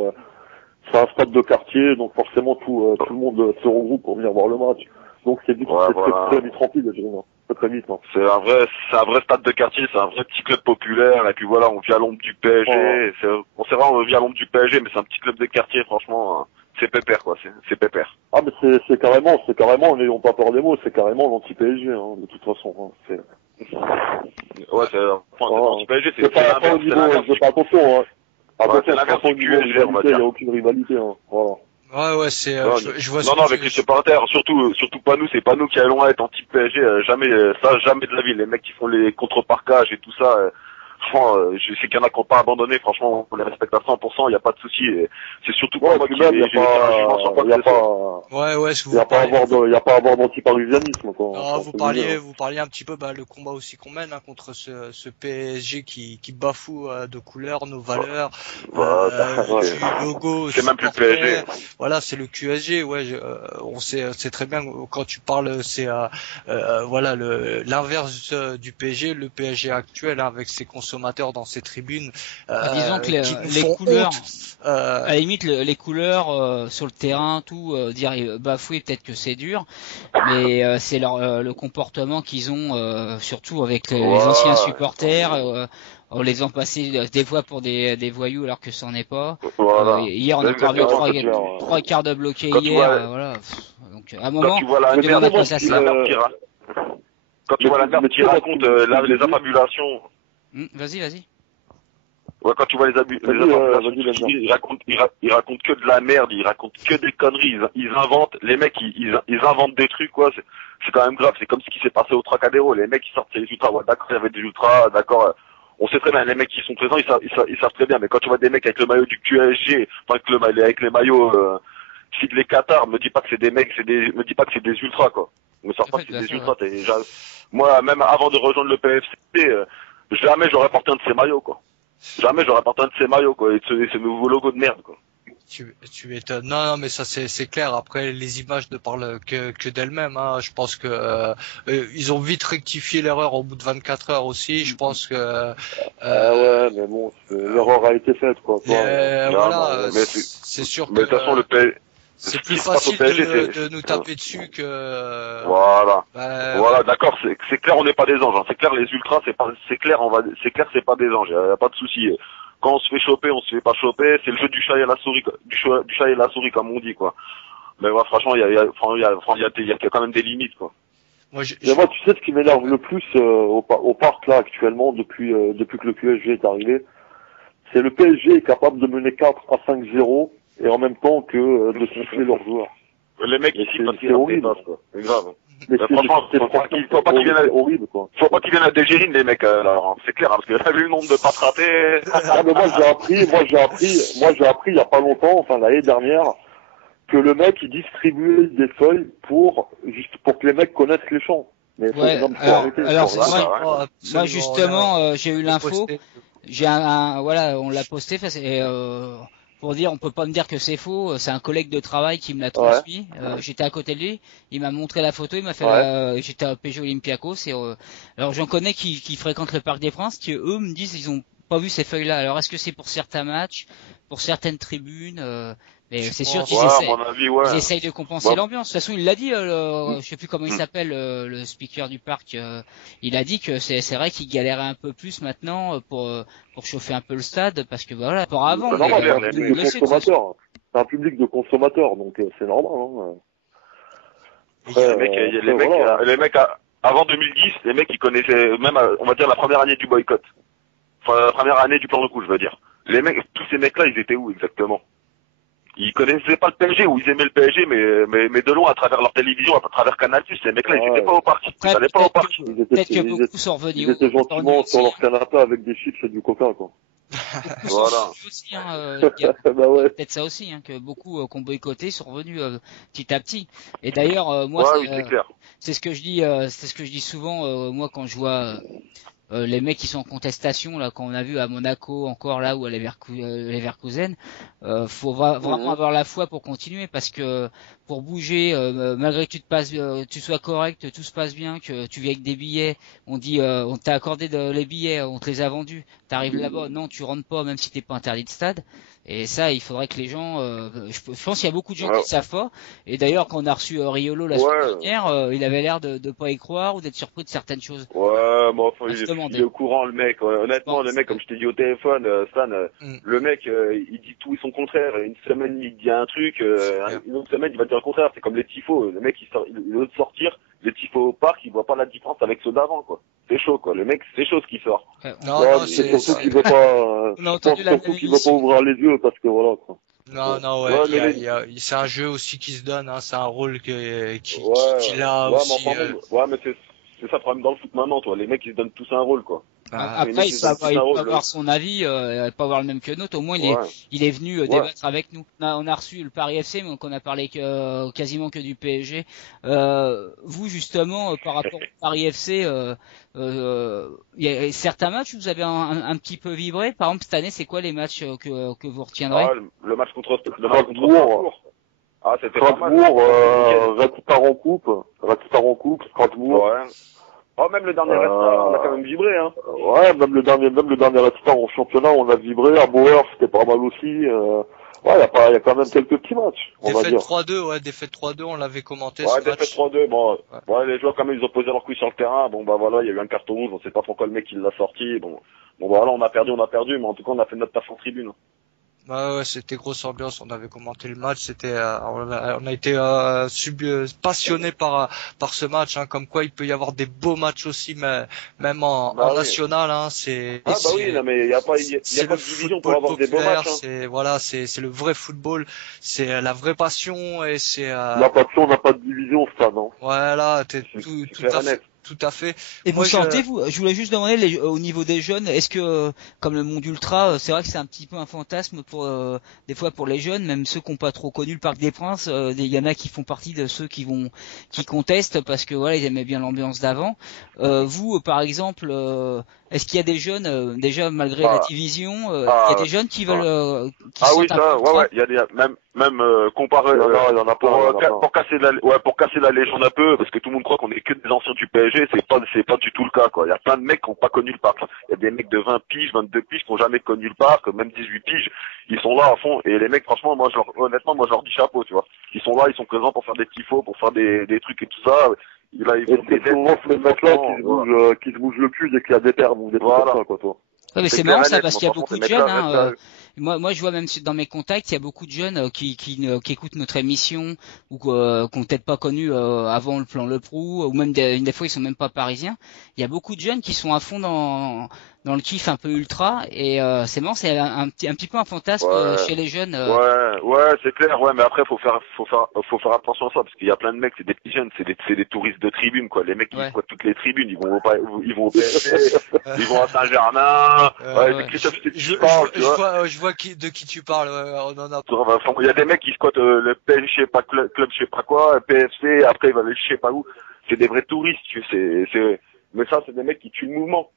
c'est un stade de quartier, donc forcément tout le monde se regroupe pour venir voir le match. Donc c'est vite, très vite rempli, je dirais, très vite. Non. C'est un vrai stade de quartier, c'est un vrai petit club populaire, et puis voilà, on vit à l'ombre du PSG, on sait vraiment on vit à l'ombre du PSG, mais c'est un petit club de quartier, franchement, c'est pépère quoi, c'est pépère. Ah mais c'est carrément, n'ayons pas peur des mots, c'est carrément l'anti-PSG, hein, de toute façon. Hein, c'est... Ouais, c'est l'anti-PSG, c'est pas au niveau, c'est pas attention, hein. C'est l'inverse du QSG, on va dire. Il n'y a aucune rivalité, hein. Voilà. Ouais, c'est, je vois non, avec les supporters, surtout pas nous, c'est pas nous qui allons être anti-PSG, jamais de la vie. Les mecs qui font les contre-parquages et tout ça, franchement, je sais qu'il y en a qui n'ont pas abandonné, franchement, on les respecte à 100%, il n'y a pas de souci. C'est surtout pas moi qui vais faire un jugement sur quoi que ce soit. Il n'y a pas à avoir d'anti-parisianisme, quoi. Non, vous parliez un petit peu, le combat aussi qu'on mène, hein, contre ce PSG qui bafoue de couleurs, nos valeurs, du logo. C'est même plus le PSG. Voilà, c'est le QSG, ouais, on sait très bien quand tu parles, c'est, voilà, l'inverse du PSG, le PSG actuel, hein, avec ses consommateurs dans ses tribunes. Disons que les couleurs, à la limite, les couleurs sur le terrain, tout, dire bafouer, peut-être que c'est dur, mais c'est le comportement qu'ils ont, surtout avec les anciens supporters. On les a passés des fois pour des voyous alors que c'en est pas. Voilà. Hier, on a encore vu trois quarts de bloqués hier. Voilà. Donc, à un moment, quand tu vois la merde qui raconte les affabulations. Vas-y. Ouais, quand tu vois les affabulations, ils racontent que de la merde, ils racontent que des conneries, ils inventent, les mecs, ils inventent des trucs, quoi. C'est quand même grave, c'est comme ce qui s'est passé au Trocadéro. Les mecs, ils sortent les ultras, ouais, d'accord, il y avait des ultras, d'accord. On sait très bien, les mecs qui sont présents, ils savent très bien, mais quand tu vois des mecs avec le maillot du QSG, enfin, avec les maillots, de les Qatar, me dis pas que c'est des mecs, me dis pas que c'est des ultras, quoi. Me sors pas que c'est des ultras, moi, même avant de rejoindre le PFC, jamais j'aurais porté un de ces maillots, quoi. Jamais j'aurais porté un de ces maillots, quoi, et ce nouveau logo de merde, quoi. Tu étonnes. Non, mais ça c'est clair. Après, les images ne parlent que d'elles-mêmes. Hein. Je pense que ils ont vite rectifié l'erreur au bout de 24 heures aussi. Je pense que. Ouais, mais bon, l'erreur a été faite, quoi. Voilà, c'est sûr que. Mais de toute façon, c'est plus facile de nous taper dessus que. Voilà. Voilà, d'accord. C'est clair, on n'est pas des anges. Hein. C'est clair, les ultras, c'est clair, c'est pas des anges. Y a pas de souci. Quand on se fait choper, on se fait pas choper. C'est le jeu du chat et la souris, du chat et la souris, comme on dit, quoi. Mais ouais, franchement, il y a quand même des limites, quoi. Moi, tu sais ce qui m'énerve le plus au parc là actuellement depuis que le QSG est arrivé, c'est le PSG est capable de mener 4 à 5-0 et en même temps que de gonfler leurs joueurs. Les mecs ici, c'est horrible, quoi. C'est grave. Mais franchement, faut pas qu'ils viennent à Dégérine, les mecs, alors, c'est clair, hein, parce que vu le nombre de passes ratées. Mais moi j'ai appris il y a pas longtemps, enfin l'année dernière, que le mec il distribuait des feuilles juste pour que les mecs connaissent les chants. Mais moi justement, j'ai eu l'info. J'ai voilà, on l'a posté et pour dire, on peut pas me dire que c'est faux. C'est un collègue de travail qui me l'a transmis. J'étais à côté de lui, il m'a montré la photo, il m'a fait, j'étais à Peugeot Olympiakos. Alors j'en connais qui fréquentent le Parc des Princes, qui eux me disent ils ont pas vu ces feuilles-là. Alors est-ce que c'est pour certains matchs, pour certaines tribunes? Mais c'est sûr qu'ils essayent de compenser l'ambiance. De toute façon, il l'a dit, je sais plus comment il s'appelle, le speaker du parc. Il a dit que c'est vrai qu'il galérait un peu plus maintenant pour chauffer un peu le stade, parce que voilà, par avant. C'est normal, c'est un public de consommateurs, donc c'est normal. Les mecs, avant 2010, les mecs, ils connaissaient même, on va dire, la première année du boycott. Enfin, la première année du plan de coup, je veux dire. Les mecs, tous ces mecs-là, ils étaient où exactement? Ils connaissaient pas le PSG, ou ils aimaient le PSG, mais de loin, à travers leur télévision, à travers Canal+, ces mecs-là, ils étaient pas au parc. Ils allaient pas au parc. Peut-être que beaucoup sont revenus. Ils étaient gentiment sur leur canapé avec des chips et du coca, quoi. Voilà. Aussi, peut-être ça aussi, que beaucoup qui ont boycotté sont revenus petit à petit. Et d'ailleurs, moi, c'est ce que je dis souvent, moi, quand je vois les mecs qui sont en contestation là, quand on a vu à Monaco encore là ou à Leverkusen, faut vraiment avoir la foi pour continuer, parce que pour bouger, malgré que tu sois correct, tout se passe bien, que tu viens avec des billets, on dit on t'a accordé les billets, on te les a vendus, t'arrives là-bas, non tu rentres pas même si t'es pas interdit de stade. Et ça, il faudrait que les gens, je pense qu'il y a beaucoup de gens qui savent pas. Et d'ailleurs, quand on a reçu Riolo la semaine dernière, il avait l'air de pas y croire ou d'être surpris de certaines choses. Ouais, mais enfin, il est au courant, le mec. Honnêtement, le mec, comme je t'ai dit au téléphone, Stan, le mec, il dit tout et son contraire. Une semaine, il dit un truc, une autre semaine, il va dire le contraire. C'est comme les tifos. Le mec, il veut sortir. Les tifos au parc, il voit pas la différence avec ceux d'avant, quoi. C'est chaud, quoi. Le mec, c'est chaud ce qu'il sort. C'est surtout qu'il veut pas, qu'il veut pas ouvrir les yeux, parce que voilà, quoi. C'est un jeu aussi qui se donne, c'est un rôle qu'il a aussi. Mais c'est ça le problème dans le foot maintenant, toi. Les mecs, ils se donnent tous un rôle, quoi. Après, il peut avoir son avis, pas avoir le même que nôtre. Au moins, il est venu débattre avec nous. On a reçu le Paris FC, mais on a parlé quasiment que du PSG. Vous, justement, par rapport au Paris FC, il y a certains matchs où vous avez un petit peu vibré. Par exemple, cette année, c'est quoi les matchs que vous retiendrez? Le match contre Strasbourg. C'était Strasbourg, Ratipar en coupe, Strasbourg. Même le dernier Ratipar, on a quand même vibré, même le dernier Ratipar en championnat, on a vibré. À Bauer, c'était pas mal aussi. Il y a quand même quelques petits matchs, on va dire. Défaite 3-2, on l'avait commenté. Défaite 3-2, les joueurs, quand même, ils ont posé leur couille sur le terrain. Il y a eu un carton rouge, on sait pas pourquoi le mec, il l'a sorti. On a perdu, mais en tout cas, on a fait notre taf en tribune. C'était grosse ambiance, on avait commenté le match, on a été passionnés par ce match, comme quoi il peut y avoir des beaux matchs aussi, mais même en national, mais il y a pas de division pour avoir des beaux matchs. C'est le vrai football, c'est la vraie passion, et c'est la passion n'a pas de division, ça, non. Voilà, tout à fait. Et moi, je voulais juste demander au niveau des jeunes, est-ce que comme le monde ultra, c'est vrai que c'est un petit peu un fantasme des fois pour les jeunes, même ceux qui n'ont pas trop connu le Parc des Princes, il y en a qui font partie de ceux qui contestent parce que ils aimaient bien l'ambiance d'avant. Vous, par exemple, est-ce qu'il y a des jeunes déjà malgré la division, il y a des jeunes qui veulent il y a même comparé pour casser la légende un peu, parce que tout le monde croit qu'on est que des anciens du PSG, c'est pas du tout le cas, quoi. Il y a plein de mecs qui n'ont pas connu le parc. Il y a des mecs de 20 piges, 22 piges qui n'ont jamais connu le parc, même 18 piges, ils sont là à fond. Et les mecs, franchement, honnêtement, je leur dis chapeau, tu vois. Ils sont là, ils sont présents pour faire des tifos, pour faire des trucs et tout ça. C'est souvent ces mecs-là qui se bougent le cul dès qu'il y a des termes ou des trucs comme ça, quoi, toi. Mais c'est marrant ça, parce qu'il y a beaucoup de jeunes, moi je vois même dans mes contacts, il y a beaucoup de jeunes qui écoutent notre émission ou qui n'ont peut-être pas connu avant le plan Le Prou, ou même des fois ils sont même pas parisiens. Il y a beaucoup de jeunes qui sont à fond dans le kiff un peu ultra, et c'est marrant, c'est un petit peu un fantasme chez les jeunes. C'est clair, mais après faut faire attention à ça, parce qu'il y a plein de mecs, c'est des petits jeunes, c'est des touristes de tribune, quoi. Les mecs qui squattent toutes les tribunes, ils vont au PSG, ils vont à Saint-Germain. Je vois de qui tu parles. Il y a des mecs qui squattent le PSG, je sais pas, club, je sais pas quoi, PFC, après ils vont aller je sais pas où. C'est des vrais touristes, mais ça, c'est des mecs qui tuent le mouvement.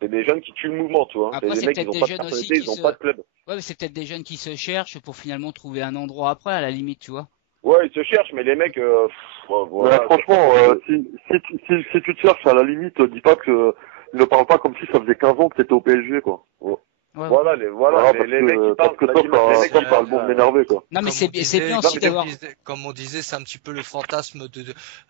C'est des jeunes qui tuent le mouvement, tu vois. Après, C'est des c'est mecs, ils peut-être ont des pas de jeunes aussi personnalité, qui ils ont se... pas de club. Ouais, mais c'est peut-être des jeunes qui se cherchent pour finalement trouver un endroit après, à la limite, tu vois. Ouais, ils se cherchent, mais les mecs, Ouais, franchement, si tu te cherches, à la limite, dis pas que, ne parle pas comme si ça faisait 15 ans que t'étais au PSG, quoi. Ouais. Ouais, Voilà, les mecs qui parlent, parce que ça parle bon de m'énerver, quoi. Non, mais Comme on c'est bien disait- aussi d'avoir... Comme on disait, c'est un petit peu le fantasme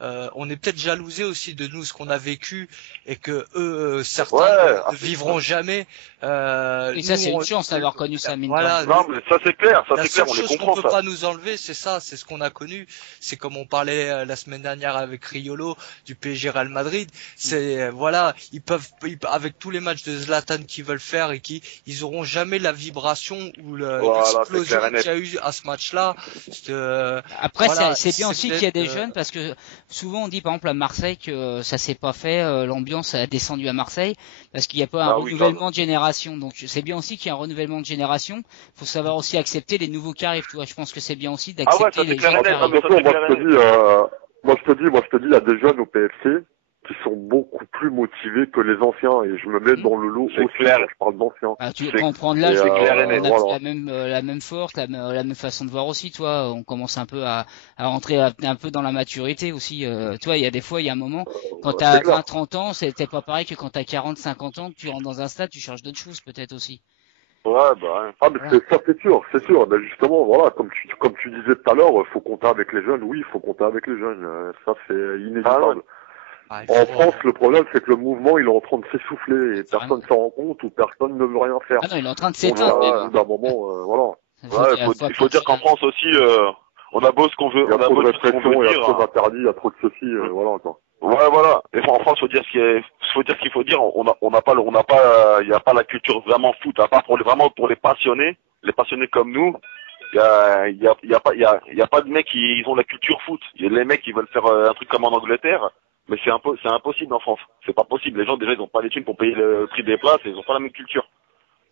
on est peut-être jalousé aussi de nous ce qu'on a vécu et que eux certains ne vivront jamais. Et ça, nous, c'est une chance d'avoir connu ça, mine de voilà. rien. Non, mais ça c'est clair, La seule on les chose qu'on comprend, peut ça. pas nous enlever, c'est ça, c'est ce qu'on a connu. C'est comme on parlait la semaine dernière avec Riolo du PSG Real Madrid. C'est voilà, ils peuvent avec tous les matchs de Zlatan qu'ils veulent faire et ils auront jamais la vibration ou l'explosion qu'il y a eu à ce match-là. Après, voilà, c'est bien aussi qu'il y a des peut-être, jeunes parce que souvent on dit par exemple à Marseille que ça s'est pas fait, l'ambiance a descendu à Marseille parce qu'il n'y a pas un renouvellement de génération. Donc c'est bien aussi qu'il y a un renouvellement de génération. Faut savoir aussi accepter les nouveaux qui arrivent. Tu vois, je pense que c'est bien aussi d'accepter les jeunes qui arrivent. Moi je te dis, il y a des jeunes au PFC qui sont beaucoup plus motivés que les anciens et je me mets dans le lot aussi quand je parle d'anciens. Ah, tu prends prendre l'âge, on voilà. a la même force, la même façon de voir aussi, toi. On commence un peu à rentrer un peu dans la maturité aussi. Toi, il y a des fois, il y a un moment, quand t'as 20-30 ans, c'était pas pareil que quand t'as 40-50 ans, que tu rentres dans un stade, tu cherches d'autres choses peut-être aussi. Ouais, bah ouais. Ah, mais ça c'est sûr. Mais justement, voilà, comme tu disais tout à l'heure, faut compter avec les jeunes. Oui, il faut compter avec les jeunes. Ça c'est inévitable. En France, le problème, c'est que le mouvement, il est en train de s'essouffler et personne s'en rend compte ou personne ne veut rien faire. Ah non, il est en train de s'éteindre. Au bout d'un moment, voilà. Il faut dire qu'en France aussi, on a beau ce qu'on veut, il y a trop de répression, il y a trop dire. d'interdits, il y a trop de ceci, voilà, quoi. Ouais, voilà. Et en France, faut dire ce qu'il faut dire. Il y a pas la culture vraiment foot, à part pour les passionnés comme nous. Il y a pas de mecs qui ont la culture foot. Les mecs qui veulent faire un truc comme en Angleterre. Mais c'est impossible en France. C'est pas possible. Les gens, déjà, ils ont pas les thunes pour payer le prix des places et ils ont pas la même culture.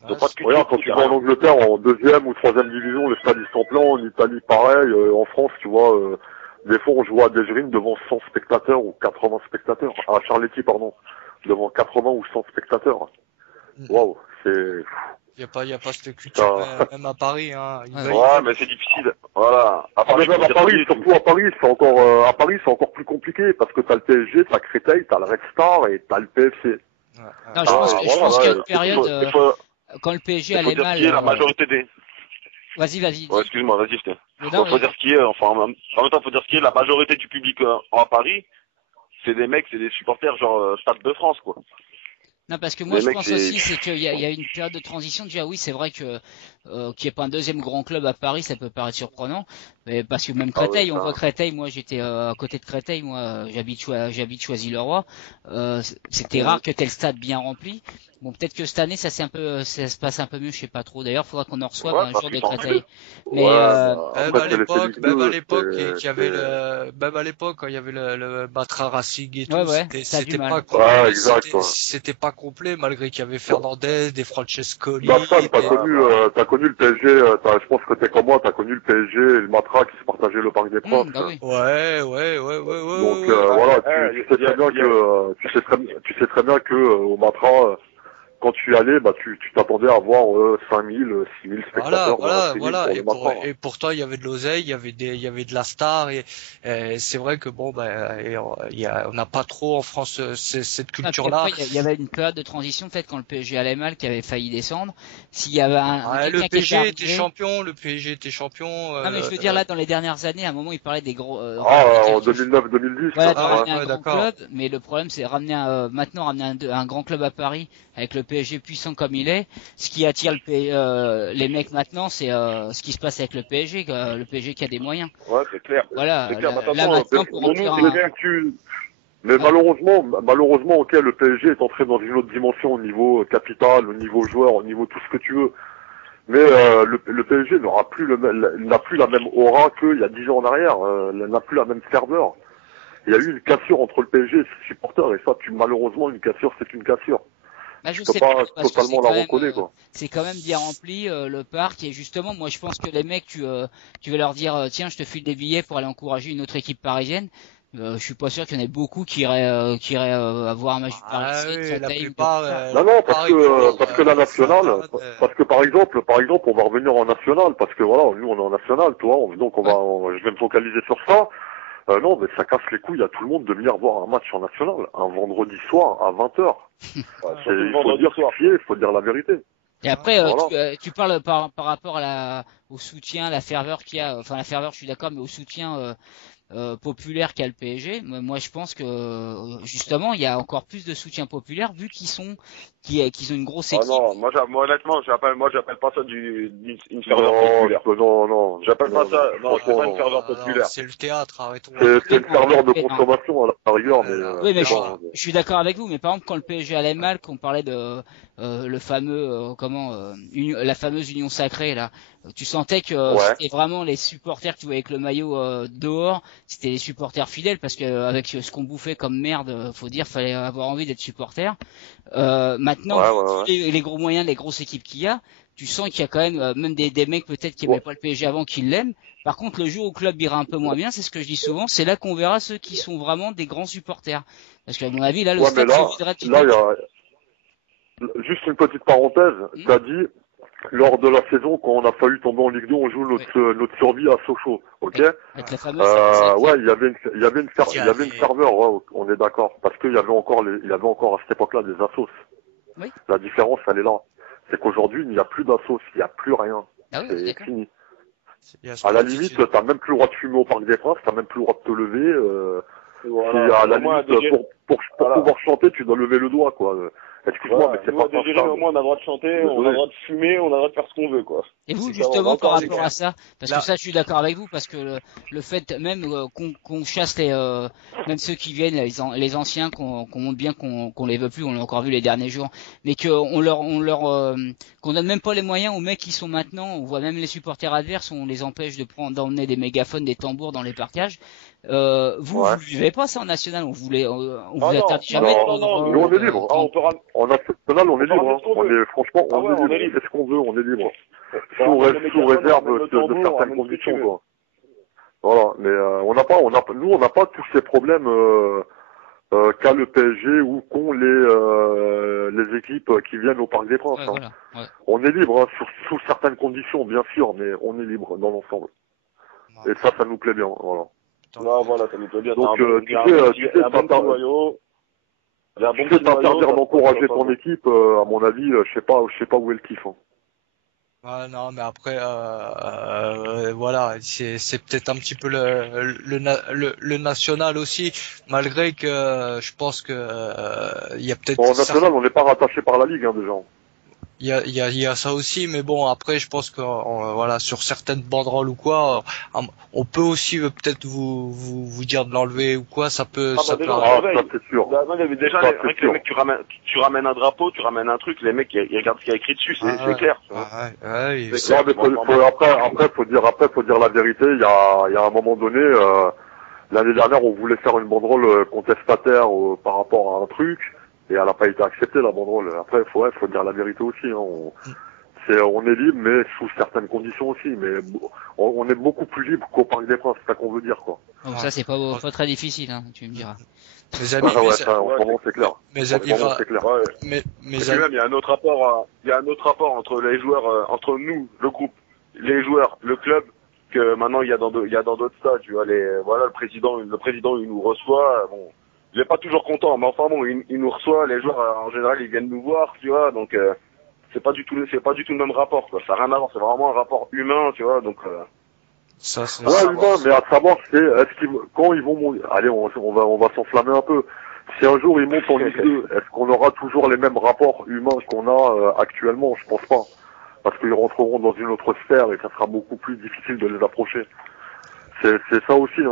Ils ont pas de culture. Regarde, quand tu vas en Angleterre, en 2e ou 3e division, les stades, ils sont pleins. En Italie, pareil. En France, tu vois, des fois, on joue à Desgerine devant 100 spectateurs ou 80 spectateurs. À Charletti, pardon. Devant 80 ou 100 spectateurs. Waouh, c'est... Il y a pas cette culture, même à Paris, hein. Ouais, mais c'est difficile. Voilà. À Paris, surtout à Paris, c'est encore plus compliqué parce que t'as le PSG, t'as Créteil, t'as le Red Star et t'as le PFC. Non, je pense qu'il y a une période, quand le PSG allait mal. La majorité des... Vas-y. Ouais, excuse-moi, vas-y, faut dire ce qui est, enfin, en même temps, faut dire ce qui est, la majorité du public à Paris, c'est des supporters genre Stade de France, quoi. Non, parce que moi, je pense aussi, c'est qu'il y a une période de transition. Déjà, oui, c'est vrai que qu'il n'y ait pas un deuxième grand club à Paris, ça peut paraître surprenant. Mais parce que même Créteil, on voit Créteil. Moi, j'étais à côté de Créteil. Moi, j'habite Choisy-le-Roi. C'était rare que tel stade bien rempli. Bon, peut-être que cette année, ça se passe un peu mieux. Je sais pas trop. D'ailleurs, il faudra qu'on en reçoive un jour de Créteil. Mais même à l'époque, quand il y avait le Batra Racing et tout, c'était pas complet malgré qu'il y avait Fernandez, des Francescoli. T'as connu le PSG, je pense que t'es comme moi, t'as connu le PSG et le Matra qui se partageaient le Parc des Princes. Oui. Ouais. Donc voilà, tu sais très bien que au Matra, quand tu y allais, tu t'attendais à voir 5000, 6000 spectateurs. Voilà. Et pourtant, il y avait de l'oseille, il y avait de la star et c'est vrai que bon, on n'a pas trop en France cette culture-là. Il y avait une période de transition, peut-être quand le PSG allait mal, qui avait failli descendre. S'il y avait le PSG était champion. Non, mais je veux dire là, dans les dernières années, à un moment, il parlait des gros. En 2009-2010. Voilà, ramener un grand club, mais le problème, c'est ramener un grand club à Paris avec le PSG puissant comme il est. Ce qui attire les mecs maintenant, c'est ce qui se passe avec le PSG qui a des moyens. Ouais, c'est clair. Voilà. C'est clair. Là maintenant, pour remplir Mais malheureusement, ok, le PSG est entré dans une autre dimension au niveau capital, au niveau joueur, au niveau tout ce que tu veux. Mais le PSG n'a plus la même aura qu'il y a 10 ans en arrière, n'a plus la même ferveur. Il y a eu une cassure entre le PSG et ses supporters, et ça, malheureusement, une cassure, c'est une cassure. Je peux pas totalement la recoller, quoi. C'est quand même bien rempli le parc, et justement, moi, je pense que les mecs, tu vas leur dire, tiens, je te file des billets pour aller encourager une autre équipe parisienne. Je suis pas sûr qu'il y en ait beaucoup qui iraient avoir un match du Paris FC, oui, la Trondheim, plupart. Non, parce que la nationale, parce que par exemple, on va revenir en national, parce que voilà, nous on est en national, toi, donc je vais me focaliser sur ça. Non, mais ça casse les couilles à tout le monde de venir voir un match en national, un vendredi soir à 20h. Il faut dire la vérité. Et après, voilà. tu parles par rapport au soutien, la ferveur qu'il y a, enfin la ferveur, je suis d'accord, mais au soutien populaire qu'a le PSG. Moi, je pense que justement, il y a encore plus de soutien populaire vu qu'ils ont une grosse équipe. Non, moi honnêtement, j'appelle pas ça une ferveur populaire. Non, j'appelle pas ça. Non, c'est pas une ferveur populaire. C'est le théâtre, arrêtons. C'est une ferveur de consommation à la rigueur, mais. Oui, mais je suis d'accord avec vous. Mais par exemple, quand le PSG allait mal, qu'on parlait de le fameux la fameuse union sacrée là, tu sentais que c'était vraiment les supporters qui jouaient avec le maillot dehors, c'était les supporters fidèles parce que avec ce qu'on bouffait comme merde, faut dire, fallait avoir envie d'être supporter. Maintenant, les gros moyens, les grosses équipes qu'il y a, tu sens qu'il y a quand même des mecs peut-être qui aimaient pas le PSG avant qui l'aiment. Par contre, le jour où le club ira un peu moins bien, c'est ce que je dis souvent, c'est là qu'on verra ceux qui sont vraiment des grands supporters. Parce qu'à mon avis, là, le stade se videra petit à petit. Juste une petite parenthèse, t'as dit, lors de la saison, quand on a failli tomber en Ligue 2, on joue notre survie à Sochaux, ok? Avec la fameuse il y avait une ferveur, on est d'accord. Parce qu'il y avait encore à cette époque-là des assos. Oui. La différence, elle est là. C'est qu'aujourd'hui, il n'y a plus d'assos, il n'y a plus rien. C'est fini. À la limite, t'as même plus le droit de fumer au Parc des Princes, t'as même plus le droit de te lever, à la limite, pour pouvoir chanter, tu dois lever le doigt, quoi. Excuse-moi, mais c'est pas déjà, au moins, on a le droit de chanter, on a le droit de fumer, on a le droit de faire ce qu'on veut, quoi. Et vous, justement, par rapport à ça, parce que ça, je suis d'accord avec vous, parce que le fait même qu'on chasse même ceux qui viennent, les anciens, qu'on montre bien qu'on les veut plus, on l'a encore vu les derniers jours, mais qu'on qu'on donne même pas les moyens aux mecs qui sont maintenant, on voit même les supporters adverses, on les empêche d'emmener des mégaphones, des tambours dans les parkages. Vous vivez pas ça en national, on vous interdit jamais. Non, nous on est libre. En national, on est libre. Franchement, on est libre. C'est ce qu'on veut, on est libre. Sous réserve de certaines conditions, quoi. Voilà, mais nous on n'a pas tous ces problèmes qu'a le PSG ou qu'ont les équipes qui viennent au Parc des Princes. Voilà, On est libre, sous certaines conditions, bien sûr, mais on est libre dans l'ensemble. Et ça nous plaît bien, voilà. Non, voilà, ça nous plaît bien. Donc, tu sais, t'interdire d'encourager ton équipe, à mon avis, je sais pas où est le kiff. Non, mais après, voilà, c'est peut-être un petit peu le national aussi, malgré que je pense que il y a peut-être. En national, on n'est pas rattaché par la Ligue, déjà. Il y a ça aussi, mais bon, après, je pense que voilà, sur certaines banderoles ou quoi, on peut aussi peut-être vous dire de l'enlever ou quoi, ça peut. Ça c'est sûr. Déjà, les mecs, tu ramènes un drapeau, tu ramènes un truc, les mecs ils regardent ce qu'il y a écrit dessus, c'est clair. Après, faut dire la vérité. Il y a un moment donné, l'année dernière, on voulait faire une banderole contestataire par rapport à un truc. Et elle n'a pas été acceptée, la banderole. Après, faut dire la vérité aussi. On est libre, mais sous certaines conditions aussi. Mais on est beaucoup plus libre qu'au Parc des Princes, c'est ça qu'on veut dire, quoi. Donc ça, c'est pas très difficile, tu me diras. Mes amis, c'est clair. Mes amis, c'est clair. Mais même, il y a un autre rapport entre les joueurs, entre nous, le groupe, les joueurs, le club, que maintenant il y a dans d'autres stades. Tu vois, le président, il nous reçoit. Bon. Il est pas toujours content, mais enfin bon, il nous reçoit, les joueurs en général ils viennent nous voir, tu vois, donc c'est pas du tout le même rapport, quoi. Ça n'a rien à voir, c'est vraiment un rapport humain, tu vois, donc. Humain, mais à savoir quand ils vont, allez, on va s'enflammer un peu. Si un jour ils montent en Ligue 2, est-ce qu'on aura toujours les mêmes rapports humains qu'on a actuellement? Je pense pas, parce qu'ils rentreront dans une autre sphère et ça sera beaucoup plus difficile de les approcher. C'est ça aussi,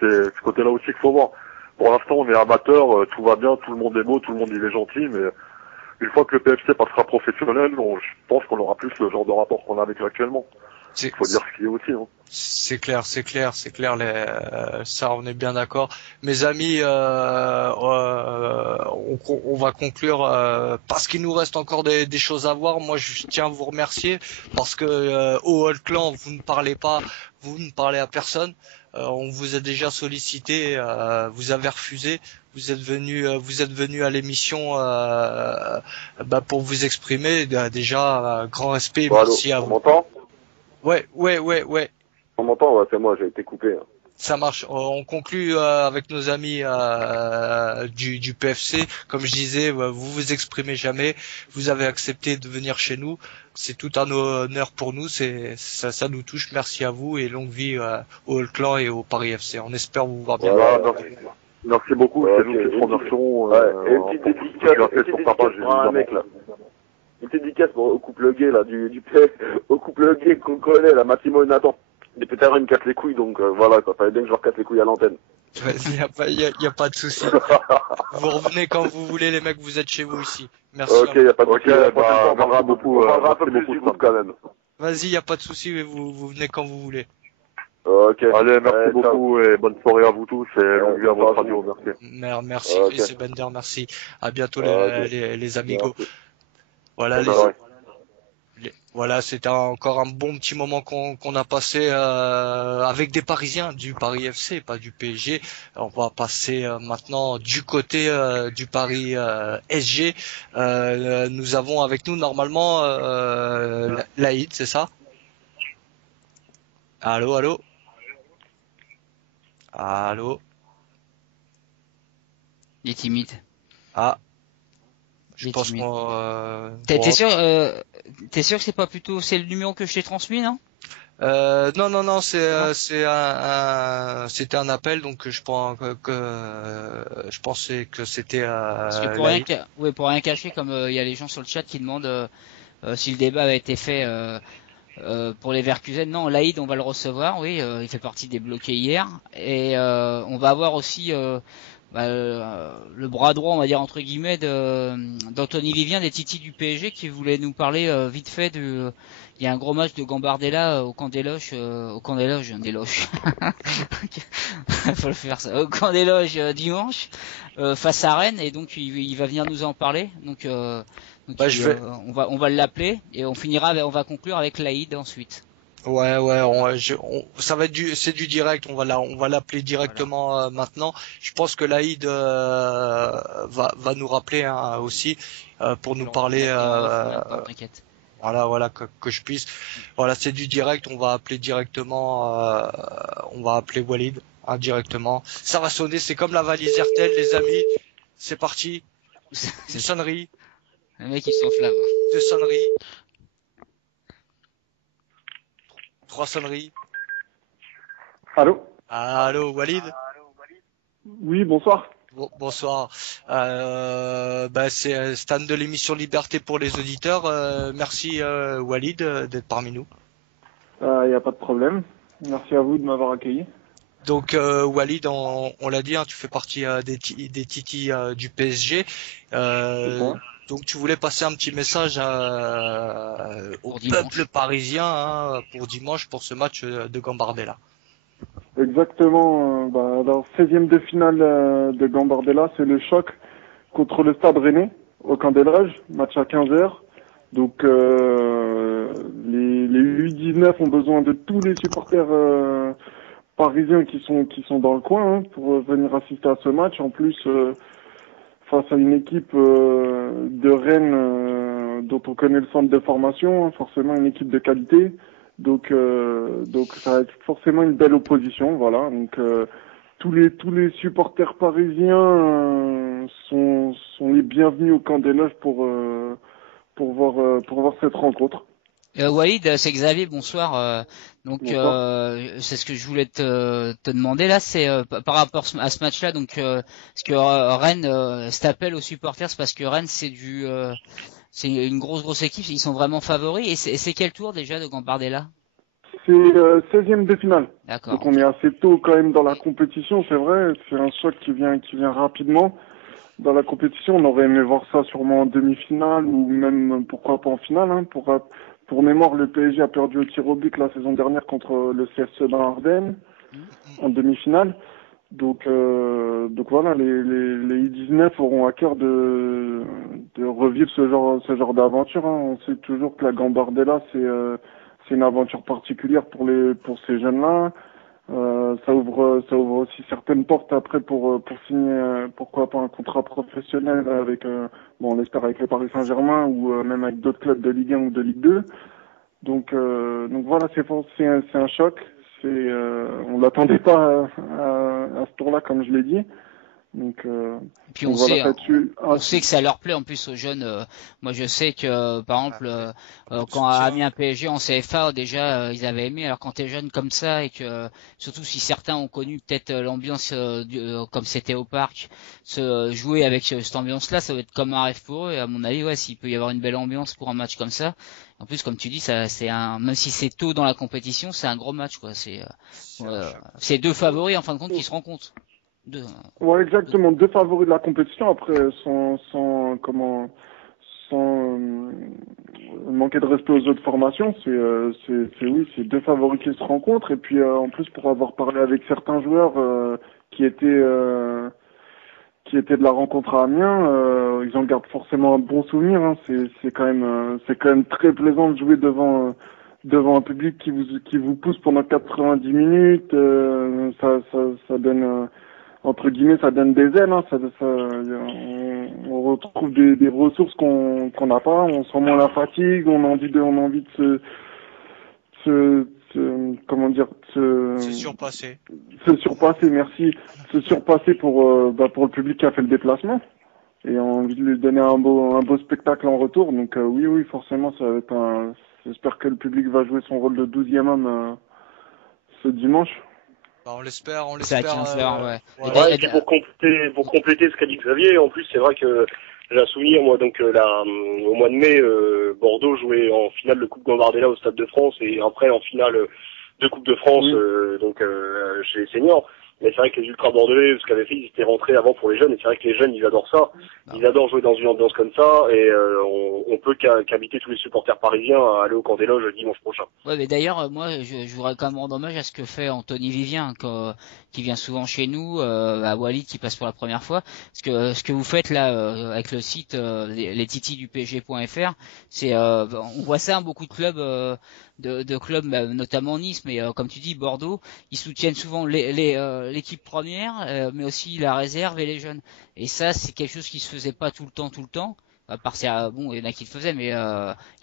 c'est ce côté-là aussi qu'il faut voir. Pour l'instant, on est amateur, tout va bien, tout le monde est beau, tout le monde il est gentil, mais une fois que le PFC passera professionnel, je pense qu'on aura plus le genre de rapport qu'on a avec eux actuellement. Il faut dire ce qu'il y a aussi. C'est clair. Ça, on est bien d'accord. Mes amis, on va conclure parce qu'il nous reste encore des choses à voir. Moi, je tiens à vous remercier parce que au Hall Clan, vous ne parlez à personne. on vous a déjà sollicité, vous avez refusé. Vous êtes venu à l'émission pour vous exprimer. Déjà, grand respect, Bon, merci allô, à on vous. m'entend? Ouais. On m'entend? Ouais, c'est moi, j'ai été coupé. Hein. Ça marche. On conclut avec nos amis du PFC. Comme je disais, vous vous exprimez jamais. Vous avez accepté de venir chez nous. C'est tout un honneur pour nous. Ça nous touche. Merci à vous et longue vie au All Clan et au Paris FC. On espère vous voir bien. Voilà, Merci beaucoup, Ouais, c'est nous ok. qui te remercions. Ouais, et une petite dédicace pour un mec, là. Une petite dédicace au couple gay, là, au couple gay qu'on connaît, là, Massimo et Nathan. Depuis tout à l'heure, ils me cassent les couilles, donc voilà, quoi. Fallait bien que je leur casse les couilles à l'antenne. Vas-y, y a pas de souci. Vous revenez quand vous voulez, les mecs. Vous êtes chez vous ici. Merci. Ok, y a pas de souci. La prochaine fois, bah, on parlera merci beaucoup, on parlera un merci peu plus beaucoup, du groupe, quand même. Vas-y, y a pas de souci. Vous venez quand vous voulez. Ok. Allez, merci ciao. beaucoup et bonne soirée à vous tous et longue vie à votre radio, merci. Merci Ok. Chris et Bender, merci. À bientôt Ok. les amigos. Merci. Voilà voilà, c'était encore un bon petit moment qu'on a passé avec des Parisiens du Paris FC, pas du PSG. On va passer maintenant du côté du Paris SG. Nous avons avec nous normalement Laïd, c'est ça? Allô? Il est timide. Ah, Il je est pense timide. qu'on... T'es sûr que c'est pas plutôt, c'est le numéro que je t'ai transmis, non? Non, c'était un appel, donc je pensais que c'était Parce que Laïd. pour rien cacher, comme il y a les gens sur le chat qui demandent si le débat avait été fait pour les Verkusen. Non, Laïd, on va le recevoir, oui, il fait partie des bloqués hier. Et on va avoir aussi le bras droit, on va dire entre guillemets, d'Anthony Vivien des Titi du PSG qui voulait nous parler vite fait de... Il y a un gros match de Gambardella au camp des Loges, des Loges. Faut le faire ça. Au camp des Loges dimanche face à Rennes, et donc il va venir nous en parler. Donc on va l'appeler et on va conclure avec Laïd ensuite. Ouais, ça va être c'est du direct. On va l'appeler directement maintenant. Je pense que Laïd va nous rappeler aussi pour nous parler. T'inquiète. Voilà que je puisse. Voilà, c'est du direct. On va appeler directement. On va appeler Walid directement. Ça va sonner. C'est comme la valise RTL, les amis. C'est parti. Des sonneries. Le mec il s'enflamme. 2 sonneries. 3 sonneries. Allô, Walid? Oui, bonsoir. Bonsoir. C'est Stan de l'émission Liberté pour les auditeurs. Merci Walid d'être parmi nous. Il n'y a pas de problème. Merci à vous de m'avoir accueilli. Donc Walid, on l'a dit, hein, tu fais partie des Titi du PSG. Donc tu voulais passer un petit message au peuple parisien pour dimanche, pour ce match de Gambardella. Exactement. Alors 16e de finale de Gambardella, c'est le choc contre le Stade Rennais au camp des Loges, match à 15h. Donc les U19 ont besoin de tous les supporters parisiens qui sont dans le coin pour venir assister à ce match. En plus, face à une équipe de Rennes dont on connaît le centre de formation, forcément une équipe de qualité. Donc ça va être forcément une belle opposition, voilà. Donc tous les supporters parisiens sont les bienvenus au camp des Loges pour voir cette rencontre. Walid, c'est Xavier, bonsoir. C'est ce que je voulais te demander là, c'est par rapport à ce match-là. Donc, est-ce que Rennes s'appelle aux supporters, c'est parce que Rennes c'est une grosse équipe, ils sont vraiment favoris. Et c'est quel tour déjà de Gambardella? C'est 16e de finale. D'accord. Donc on est assez tôt quand même dans la compétition, c'est vrai. C'est un choc qui vient rapidement dans la compétition. On aurait aimé voir ça sûrement en demi-finale ou même pourquoi pas en finale. Pour mémoire, le PSG a perdu au tir au but la saison dernière contre le CFC dans l'Ardenne en demi-finale. Donc voilà, les U19 auront à cœur de revivre ce genre d'aventure. On sait toujours que la Gambardella c'est une aventure particulière pour ces jeunes-là. Ça ouvre aussi certaines portes après pour signer, pourquoi pas un contrat professionnel avec, bon, on l'espère avec le Paris Saint-Germain ou même avec d'autres clubs de Ligue 1 ou de Ligue 2. Donc voilà, c'est un choc. On l'attendait pas à ce tour-là, comme je l'ai dit. Donc, puis donc voilà, on sait que ça leur plaît en plus aux jeunes. Moi, je sais que par exemple, quand à Amiens PSG en CFA, déjà ils avaient aimé. Alors quand t'es jeune comme ça et que surtout si certains ont connu peut-être l'ambiance comme c'était au parc, jouer avec cette ambiance-là, ça va être comme un rêve pour eux. Et à mon avis, ouais, s'il peut y avoir une belle ambiance pour un match comme ça. En plus, comme tu dis, même si c'est tôt dans la compétition, c'est un gros match, quoi. C'est deux favoris en fin de compte qui se rencontrent. Ouais, exactement. Deux favoris de la compétition. Après, sans manquer de respect aux autres formations, c'est deux favoris qui se rencontrent. Et puis, en plus, pour avoir parlé avec certains joueurs qui étaient de la rencontre à Amiens, ils en gardent forcément un bon souvenir. Hein. C'est quand même très plaisant de jouer devant un public qui vous pousse pendant 90 minutes. Ça donne entre guillemets, ça donne des ailes. Hein. On retrouve des ressources qu'on n'a pas. On sent moins la fatigue. On a envie de se surpasser. Se surpasser, merci. Se surpasser pour le public qui a fait le déplacement. Et on a envie de lui donner un beau spectacle en retour. Donc oui, forcément, ça va être j'espère que le public va jouer son rôle de 12e homme ce dimanche. On l'espère. C'est à 15h, ouais. Ouais, et puis pour compléter ce qu'a dit Xavier, en plus c'est vrai que j'ai un souvenir, moi, donc au mois de mai, Bordeaux jouait en finale de Coupe Gambardella au Stade de France et après en finale de Coupe de France, chez les seniors. Mais c'est vrai que les ultras bordelais, ce qu'avaient fait, ils étaient rentrés avant pour les jeunes, et c'est vrai que les jeunes, ils adorent ça. Ils adorent jouer dans une ambiance comme ça, et on peut qu'inviter tous les supporters parisiens à aller au camp des loges dimanche prochain. Ouais, mais d'ailleurs, moi, je voudrais quand même rendre hommage à ce que fait Anthony Vivien, qui vient souvent chez nous, à Walid, qui passe pour la première fois. Parce que ce que vous faites là, avec le site les titis du PSG.fr, on voit ça, beaucoup de clubs, de clubs, notamment Nice, mais comme tu dis, Bordeaux, ils soutiennent souvent l'équipe première, mais aussi la réserve et les jeunes. Et ça, c'est quelque chose qui se faisait pas tout le temps. À part bon, il y en a qui le faisaient, mais il y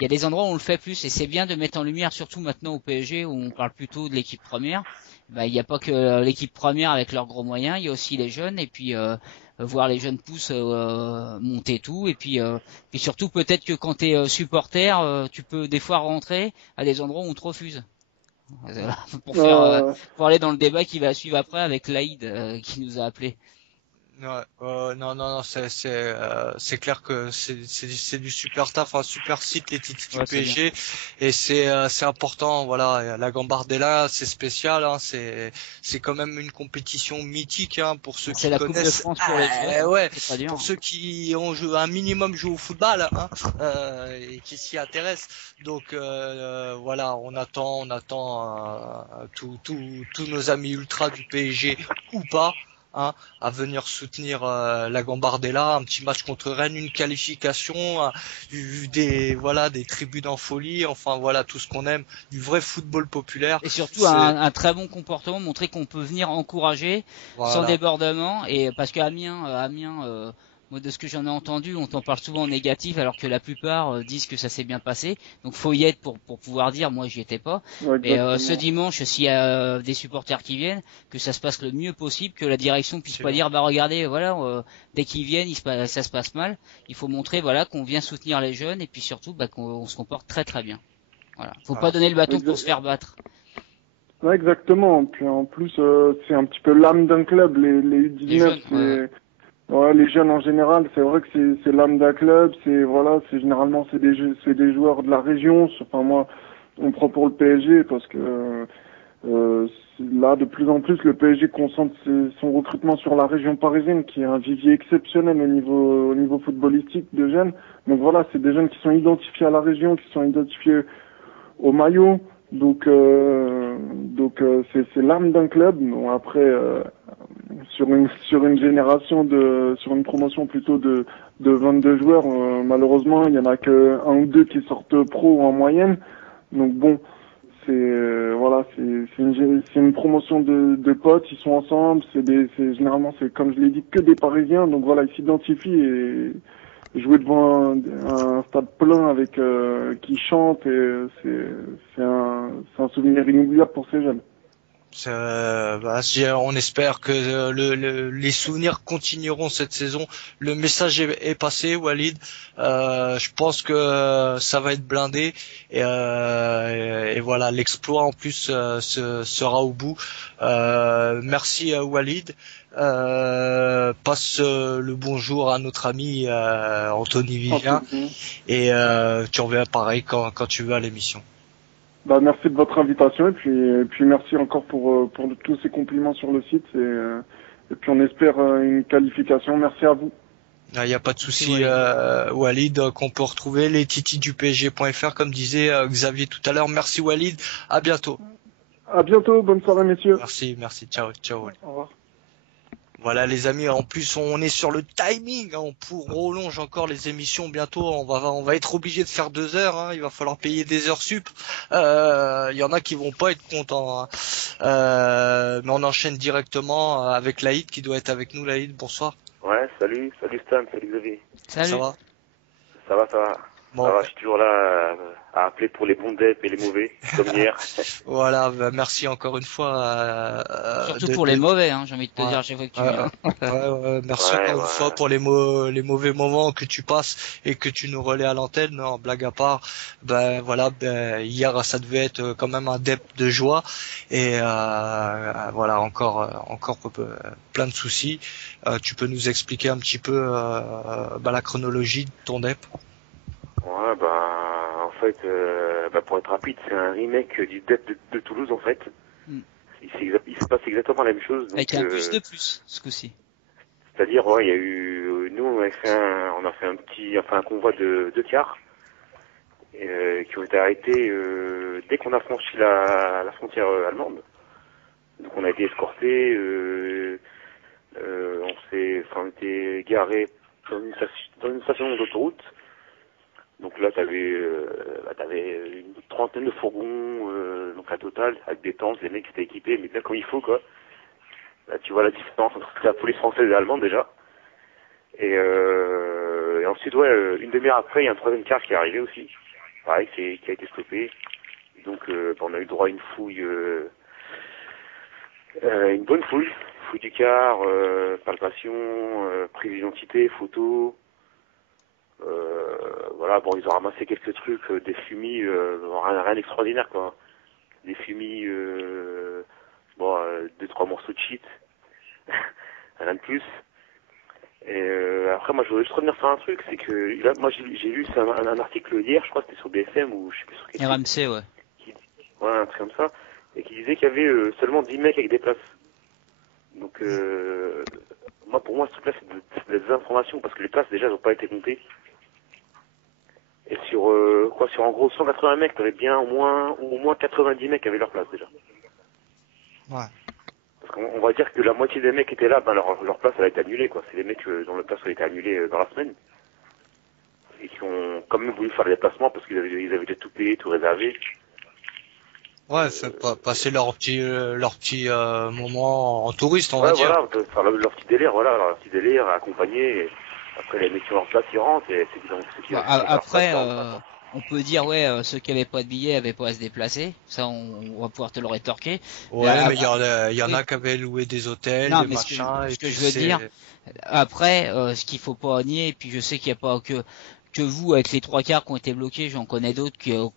a des endroits où on le fait plus, et c'est bien de mettre en lumière, surtout maintenant au PSG où on parle plutôt de l'équipe première. Il n'y a pas que l'équipe première avec leurs gros moyens, il y a aussi les jeunes, et puis voir les jeunes pousses monter tout, et puis surtout peut-être que quand t'es supporter, tu peux des fois rentrer à des endroits où on te refuse. Pour aller dans le débat qui va suivre après avec Laïd qui nous a appelé. Non, c'est clair que c'est du super taf, un super site, les titis du PSG, et c'est important, voilà. La Gambardella, c'est spécial, hein, c'est quand même une compétition mythique, hein, pour ceux qui connaissent. C'est la Coupe de France pour les jeunes. Ouais, pour ceux qui ont un minimum joué au football, hein, et qui s'y intéressent. Donc voilà, on attend tous nos amis ultras du PSG ou pas. Hein, à venir soutenir la Gambardella, un petit match contre Rennes, une qualification, des tribunes en folie, enfin voilà, tout ce qu'on aime, du vrai football populaire. Et surtout un très bon comportement, montrer qu'on peut venir encourager sans débordement, et parce qu'à Amiens, moi de ce que j'en ai entendu, on t'en parle souvent en négatif alors que la plupart disent que ça s'est bien passé. Donc faut y être pour pouvoir dire, moi j'y étais pas. Ouais, mais ce dimanche, s'il y a des supporters qui viennent, que ça se passe le mieux possible, que la direction puisse pas dire regardez, voilà, dès qu'ils viennent, ça se passe mal. Il faut montrer qu'on vient soutenir les jeunes, et puis surtout qu'on se comporte très très bien. Voilà. Faut pas donner le bâton pour se faire battre. Ouais, exactement. Puis en plus, c'est un petit peu l'âme d'un club, les U19. Ouais, les jeunes en général, c'est vrai que c'est l'âme d'un club. Généralement c'est des joueurs de la région. Enfin moi, on prend pour le PSG parce que là de plus en plus le PSG concentre son recrutement sur la région parisienne, qui est un vivier exceptionnel au niveau footballistique de jeunes. Donc voilà, c'est des jeunes qui sont identifiés à la région, qui sont identifiés au maillot. Donc c'est l'âme d'un club. Bon, après sur une génération sur une promotion plutôt de 22 joueurs, malheureusement il y en a que un ou deux qui sortent pro en moyenne. Donc bon, c'est une promotion de potes, ils sont ensemble, généralement c'est comme je l'ai dit que des Parisiens, donc voilà, ils s'identifient et jouer devant un stade plein avec qui chante, et c'est un souvenir inoubliable pour ces jeunes. On espère que les souvenirs continueront cette saison. Le message est passé, Walid. Je pense que ça va être blindé et voilà, l'exploit en plus sera au bout. Merci Walid. Passe le bonjour à notre ami Anthony Vivien et tu reviens pareil quand tu veux à l'émission. Merci de votre invitation et puis merci encore pour tous ces compliments sur le site et puis on espère une qualification. Merci à vous. Il n'y a pas de souci, Walid, qu'on peut retrouver les titis du PSG.fr comme disait Xavier tout à l'heure. Merci Walid, à bientôt. À bientôt, bonne soirée messieurs. Merci, ciao. Au revoir. Voilà les amis, en plus on est sur le timing, on prolonge encore les émissions bientôt, on va être obligé de faire 2 heures, hein, il va falloir payer des heures sup. Il y en a qui vont pas être contents, hein. Mais on enchaîne directement avec Laïd qui doit être avec nous. Laïd, bonsoir. Ouais, salut Stan, salut Xavier. Salut. Ça va. Bon. Ça va, je suis toujours là à appeler pour les bons deps et les mauvais, comme hier. Voilà, merci encore une fois. Surtout pour les mauvais, hein, j'ai envie de te dire à chaque fois que tu viens. Merci encore une fois pour les mauvais moments que tu passes et que tu nous relais à l'antenne. Non, blague à part, hier ça devait être quand même un dep de joie et voilà encore plein de soucis. Tu peux nous expliquer un petit peu la chronologie de ton dep? Ouais, en fait, pour être rapide, c'est un remake du Dep de Toulouse, en fait. Il se passe exactement la même chose. Donc, avec un plus de plus, ce coup-ci. C'est-à-dire, il y a eu, nous, on a fait un convoi de cars, qui ont été arrêtés, dès qu'on a franchi la frontière allemande. Donc, on a été escortés, on était garés dans une station d'autoroute. Donc là, t'avais une trentaine de fourgons, donc à total, avec des tentes, les mecs étaient équipés, mais bien comme il faut, quoi. Là, tu vois la différence entre la police française et allemande, déjà. Et ensuite, une demi-heure après, il y a un troisième car qui est arrivé aussi. Pareil, qui a été stoppé. Donc, on a eu droit à une fouille, une bonne fouille du car, palpation, prise d'identité, photo. Ils ont ramassé quelques trucs, des fumis, rien d'extraordinaire, quoi. Des fumis, 2-3 morceaux de shit, rien de plus. Et après, moi, je voudrais juste revenir sur un truc, c'est que là, moi, j'ai lu un article hier, je crois que c'était sur BFM ou je sais plus sur quel RMC, ouais. Un truc comme ça, et qui disait qu'il y avait seulement 10 mecs avec des places. Donc, pour moi, ce truc-là, c'est des informations, parce que les places, déjà, elles n'ont pas été comptées. Et sur en gros 180 mecs, t'avais bien au moins 90 mecs qui avaient leur place déjà. Ouais. Parce qu'on va dire que la moitié des mecs qui étaient là, leur place elle a été annulée, quoi. C'est des mecs dont leur place a été annulée dans la semaine. Et qui ont quand même voulu faire les déplacements parce qu'ils avaient déjà tout payé, tout réservé. Ouais, passer leur petit moment en touriste, on va dire. Voilà, faire leur petit délire, accompagner. Après, les mecs qui ont leur place, ils rentrent et c'est évidemment ceux qui après, on peut dire, ceux qui avaient pas de billets avaient pas à se déplacer. Ça, on va pouvoir te le rétorquer. Ouais, mais il y en a qui avaient loué des hôtels, des machins. Ce que je veux dire, après, ce qu'il faut pas nier, et puis je sais qu'il n'y a pas que vous, avec les 3 quarts qui ont été bloqués, j'en connais d'autres qui n'ont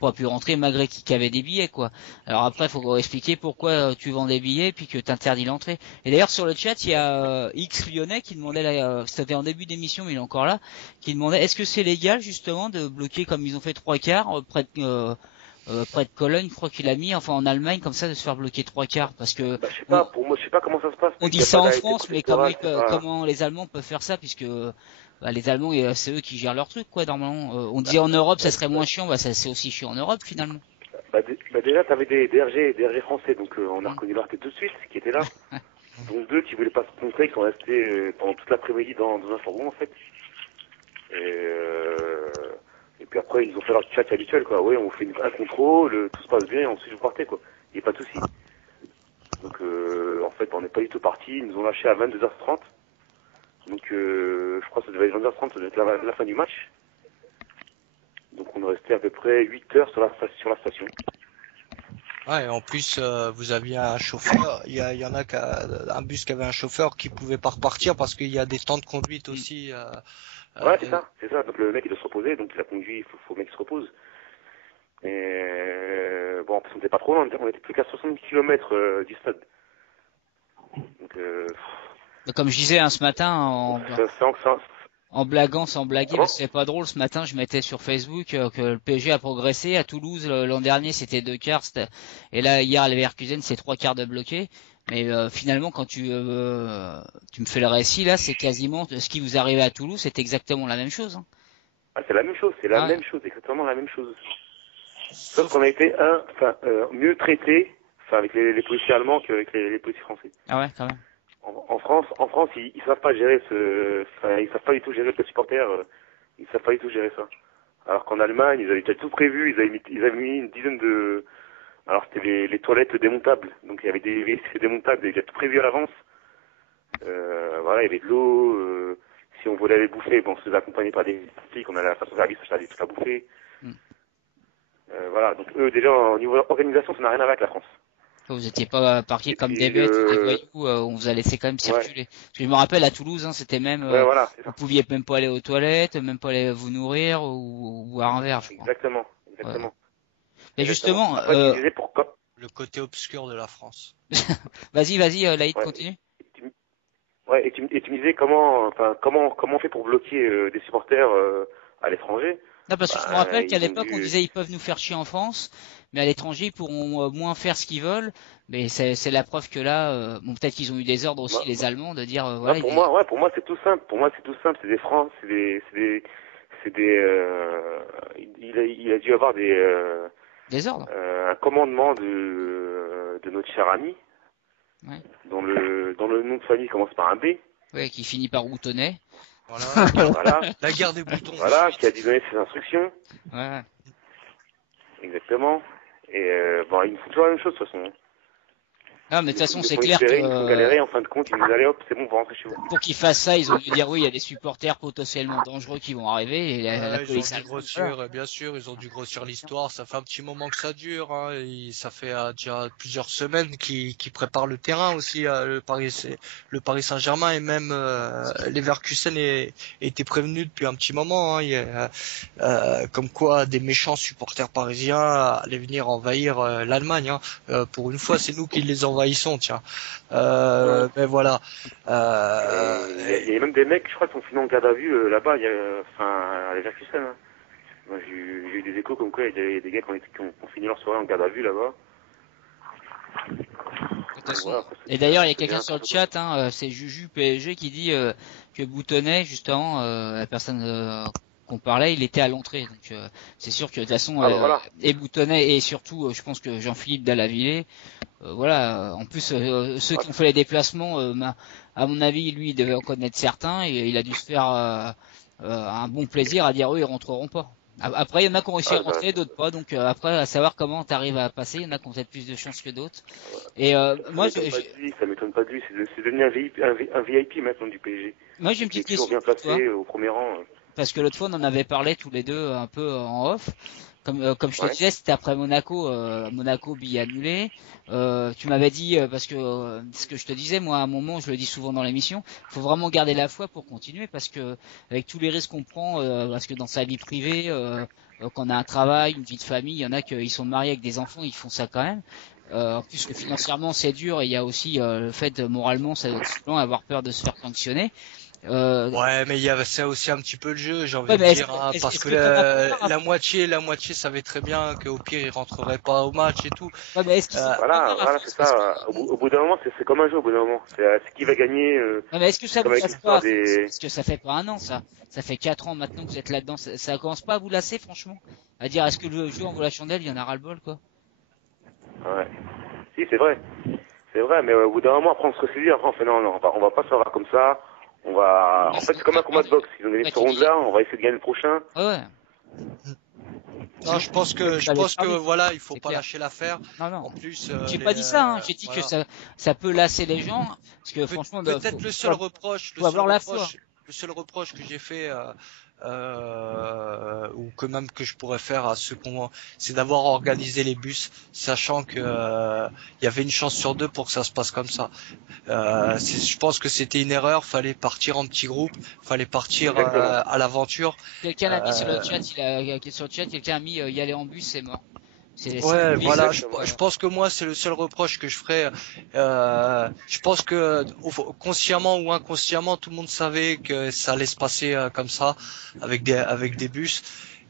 pas pu rentrer malgré qu'ils avaient des billets, quoi. Alors après, il faut expliquer pourquoi tu vends des billets puis que t'interdis l'entrée. Et d'ailleurs, sur le chat, il y a X Lyonnais qui demandait, c'était en début d'émission, mais il est encore là, qui demandait est-ce que c'est légal justement de bloquer comme ils ont fait 3 quarts près de Cologne, je crois qu'il a mis, en Allemagne, comme ça, de se faire bloquer 3 quarts, parce que. Je sais pas, pour moi, je sais pas comment ça se passe. On dit ça en France, mais comment les Allemands peuvent faire ça, puisque les Allemands, c'est eux qui gèrent leur truc, quoi, normalement. On dit en Europe, ça serait moins chiant, c'est aussi chiant en Europe, finalement. Déjà, t'avais des RG français, donc on a reconnu leur tête tout de suite, qui étaient là. Donc 2 qui voulaient pas se montrer, qui sont restés pendant toute l'après-midi dans un fourgon, en fait. Et Puis après, ils ont fait leur chat habituel, quoi. Oui, on fait un contrôle, tout se passe bien, et ensuite vous partez, quoi. Il n'y a pas de souci. Donc, en fait, on n'est pas du tout parti. Ils nous ont lâché à 22h30. Donc, je crois que ça devait être 22h30, ça devait être la fin du match. Donc, on est resté à peu près 8 heures sur la station. Ouais, et en plus, vous aviez un chauffeur. Il y en a un bus qui avait un chauffeur qui pouvait pas repartir parce qu'il y a des temps de conduite aussi. Ouais, c'est ça. Donc, le mec, il doit se reposer. Donc, il a conduit, il faut que le mec se repose. Et bon, on n'était pas trop loin. On était plus qu'à 60 km du stade. Donc, Comme je disais ce matin, en blaguant, sans blaguer, parce que c'est pas drôle, ce matin, je mettais sur Facebook que le PSG a progressé. À Toulouse, l'an dernier, c'était 2 quarts. Et là, hier, les Leverkusen, c'est 3 quarts de bloqué. Mais finalement, quand tu me fais le récit, là, c'est quasiment ce qui vous arrivait à Toulouse, c'est exactement la même chose. Hein. Ah, c'est la même chose, même chose, exactement la même chose. Sauf qu'on a été mieux traités, avec les policiers allemands qu'avec les policiers français. Ah ouais, quand même. En France, ils savent pas gérer ils savent pas du tout gérer le supporter, ils savent pas du tout gérer ça. Alors qu'en Allemagne, ils avaient déjà tout prévu, ils avaient mis une dizaine de, alors c'était les toilettes démontables, donc il y avait des WC démontables, ils avaient déjà tout prévu à l'avance. Voilà, il y avait de l'eau, si on voulait aller bouffer, bon, on se faisait accompagner par des flics, on allait à la station-service, on allait tout à bouffer. Voilà, donc eux, déjà, au niveau organisation, ça n'a rien à voir avec la France. Vous étiez pas parqués comme des bêtes, des voyous, on vous a laissé quand même circuler. Parce que je me rappelle, à Toulouse, hein, c'était même, vous pouviez même pas aller aux toilettes, même pas aller vous nourrir ou boire un verre, je crois. Exactement. Ouais. Mais justement, le côté obscur de la France. Vas-y, Laïd, continue. Ouais, et tu me disais comment on fait pour bloquer des supporters à l'étranger. Non, parce que je me rappelle qu'à l'époque, on disait ils peuvent nous faire chier en France, mais à l'étranger, ils pourront moins faire ce qu'ils veulent. Mais c'est la preuve que là, bon, peut-être qu'ils ont eu des ordres aussi, les Allemands, de dire voilà. Pour moi, c'est tout simple. C'est des francs, il a dû avoir des ordres. Un commandement de notre cher ami, dont le nom de famille commence par un B. Ouais, qui finit par Boutonnet. Voilà. La guerre des boutons. Voilà, qui a dû donner ses instructions. Ouais. Exactement. Et ils nous font toujours la même chose de toute façon. Ah, mais de toute façon, c'est clair que... Ils font galérer, en fin de compte, ils nous allaient, hop, c'est bon, vous rentrez chez vous. Pour qu'ils fassent ça, ils ont dû dire oui, il y a des supporters potentiellement dangereux qui vont arriver. Et la police ils ont dû grossir, bien sûr, ils ont dû grossir l'histoire. Ça fait un petit moment que ça dure, hein, et ça fait déjà plusieurs semaines qu'ils préparent le terrain aussi. Le Paris Saint-Germain et même Leverkusen étaient prévenus depuis un petit moment. Hein, comme quoi des méchants supporters parisiens allaient venir envahir l'Allemagne. Hein. Pour une fois, c'est nous qui les envahissons, tiens. Mais voilà. Il y a même des mecs, je crois, qui sont finis en garde à vue là-bas, à Leverkusen. Hein. Moi, j'ai eu des échos comme quoi il y a des gars qui ont fini leur soirée en garde à vue là-bas. Et d'ailleurs, il y a quelqu'un sur le chat, hein, c'est Juju PSG qui dit que Boutonnet, justement, la personne qu'on parlait, il était à l'entrée. Donc c'est sûr que de toute façon, et Boutonnet et surtout, je pense que Jean-Philippe Dallavillé, voilà. En plus, ceux qui ont fait les déplacements, à mon avis, lui, il devait en connaître certains et il a dû se faire un bon plaisir à dire eux, ils rentreront pas. Après, il y en a qui ont réussi à rentrer, d'autres pas. Donc après, à savoir comment t'arrives à passer, il y en a qui ont peut-être plus de chance que d'autres. Et moi, ça m'étonne pas de lui. C'est devenu un VIP maintenant du PSG. Moi, j'ai une petite question. Bien placé au premier rang. Parce que l'autre fois, on en avait parlé tous les deux un peu en off. Comme je te disais, c'était après Monaco, billet annulé. Tu m'avais dit, parce que ce que je te disais, moi, à un moment, je le dis souvent dans l'émission, faut vraiment garder la foi pour continuer, parce que avec tous les risques qu'on prend, parce que dans sa vie privée, quand on a un travail, une vie de famille, il y en a qui sont mariés avec des enfants, ils font ça quand même. En plus que financièrement c'est dur, et il y a aussi le fait moralement, ça doit être souvent avoir peur de se faire sanctionner. Ouais, mais il y avait ça aussi un petit peu le jeu, j'ai envie de dire, parce que la moitié savait très bien qu'au pire ils rentreraient pas au match et tout. Ouais, mais est-ce voilà, c'est ça. Au bout d'un moment, c'est comme un jeu. Au bout d'un moment, c'est qui va gagner. Mais est-ce que ça vous lasse pas Parce que ça fait pas un an, ça fait 4 ans maintenant que vous êtes là-dedans. Ça commence pas à vous lasser, franchement, à dire est-ce que le jeu en vaut la chandelle, il y en a ras le bol, quoi. Ouais. Si, c'est vrai, mais au bout d'un moment, après on se ressaisit, après on fait non, on va pas se faire comme ça. En fait, c'est comme un combat de boxe. Ils ont gagné ce round-là, on va essayer de gagner le prochain. Ouais. Non, je pense que voilà, il faut pas lâcher l'affaire. Non. En plus, j'ai pas dit ça, hein. J'ai dit voilà. que ça peut lasser les gens, parce que franchement, peut-être le seul reproche que j'ai fait, ou que même que je pourrais faire à ceux c'est d'avoir organisé les bus, sachant que il y avait une chance sur 2 pour que ça se passe comme ça. Je pense que c'était une erreur. Fallait partir en petits groupes, fallait partir à l'aventure. Quelqu'un l'a mis sur le chat, quelqu'un a mis y aller en bus, c'est mort. Ouais, voilà. Je pense que moi, c'est le seul reproche que je ferais. Je pense que consciemment ou inconsciemment, tout le monde savait que ça allait se passer comme ça, avec des bus.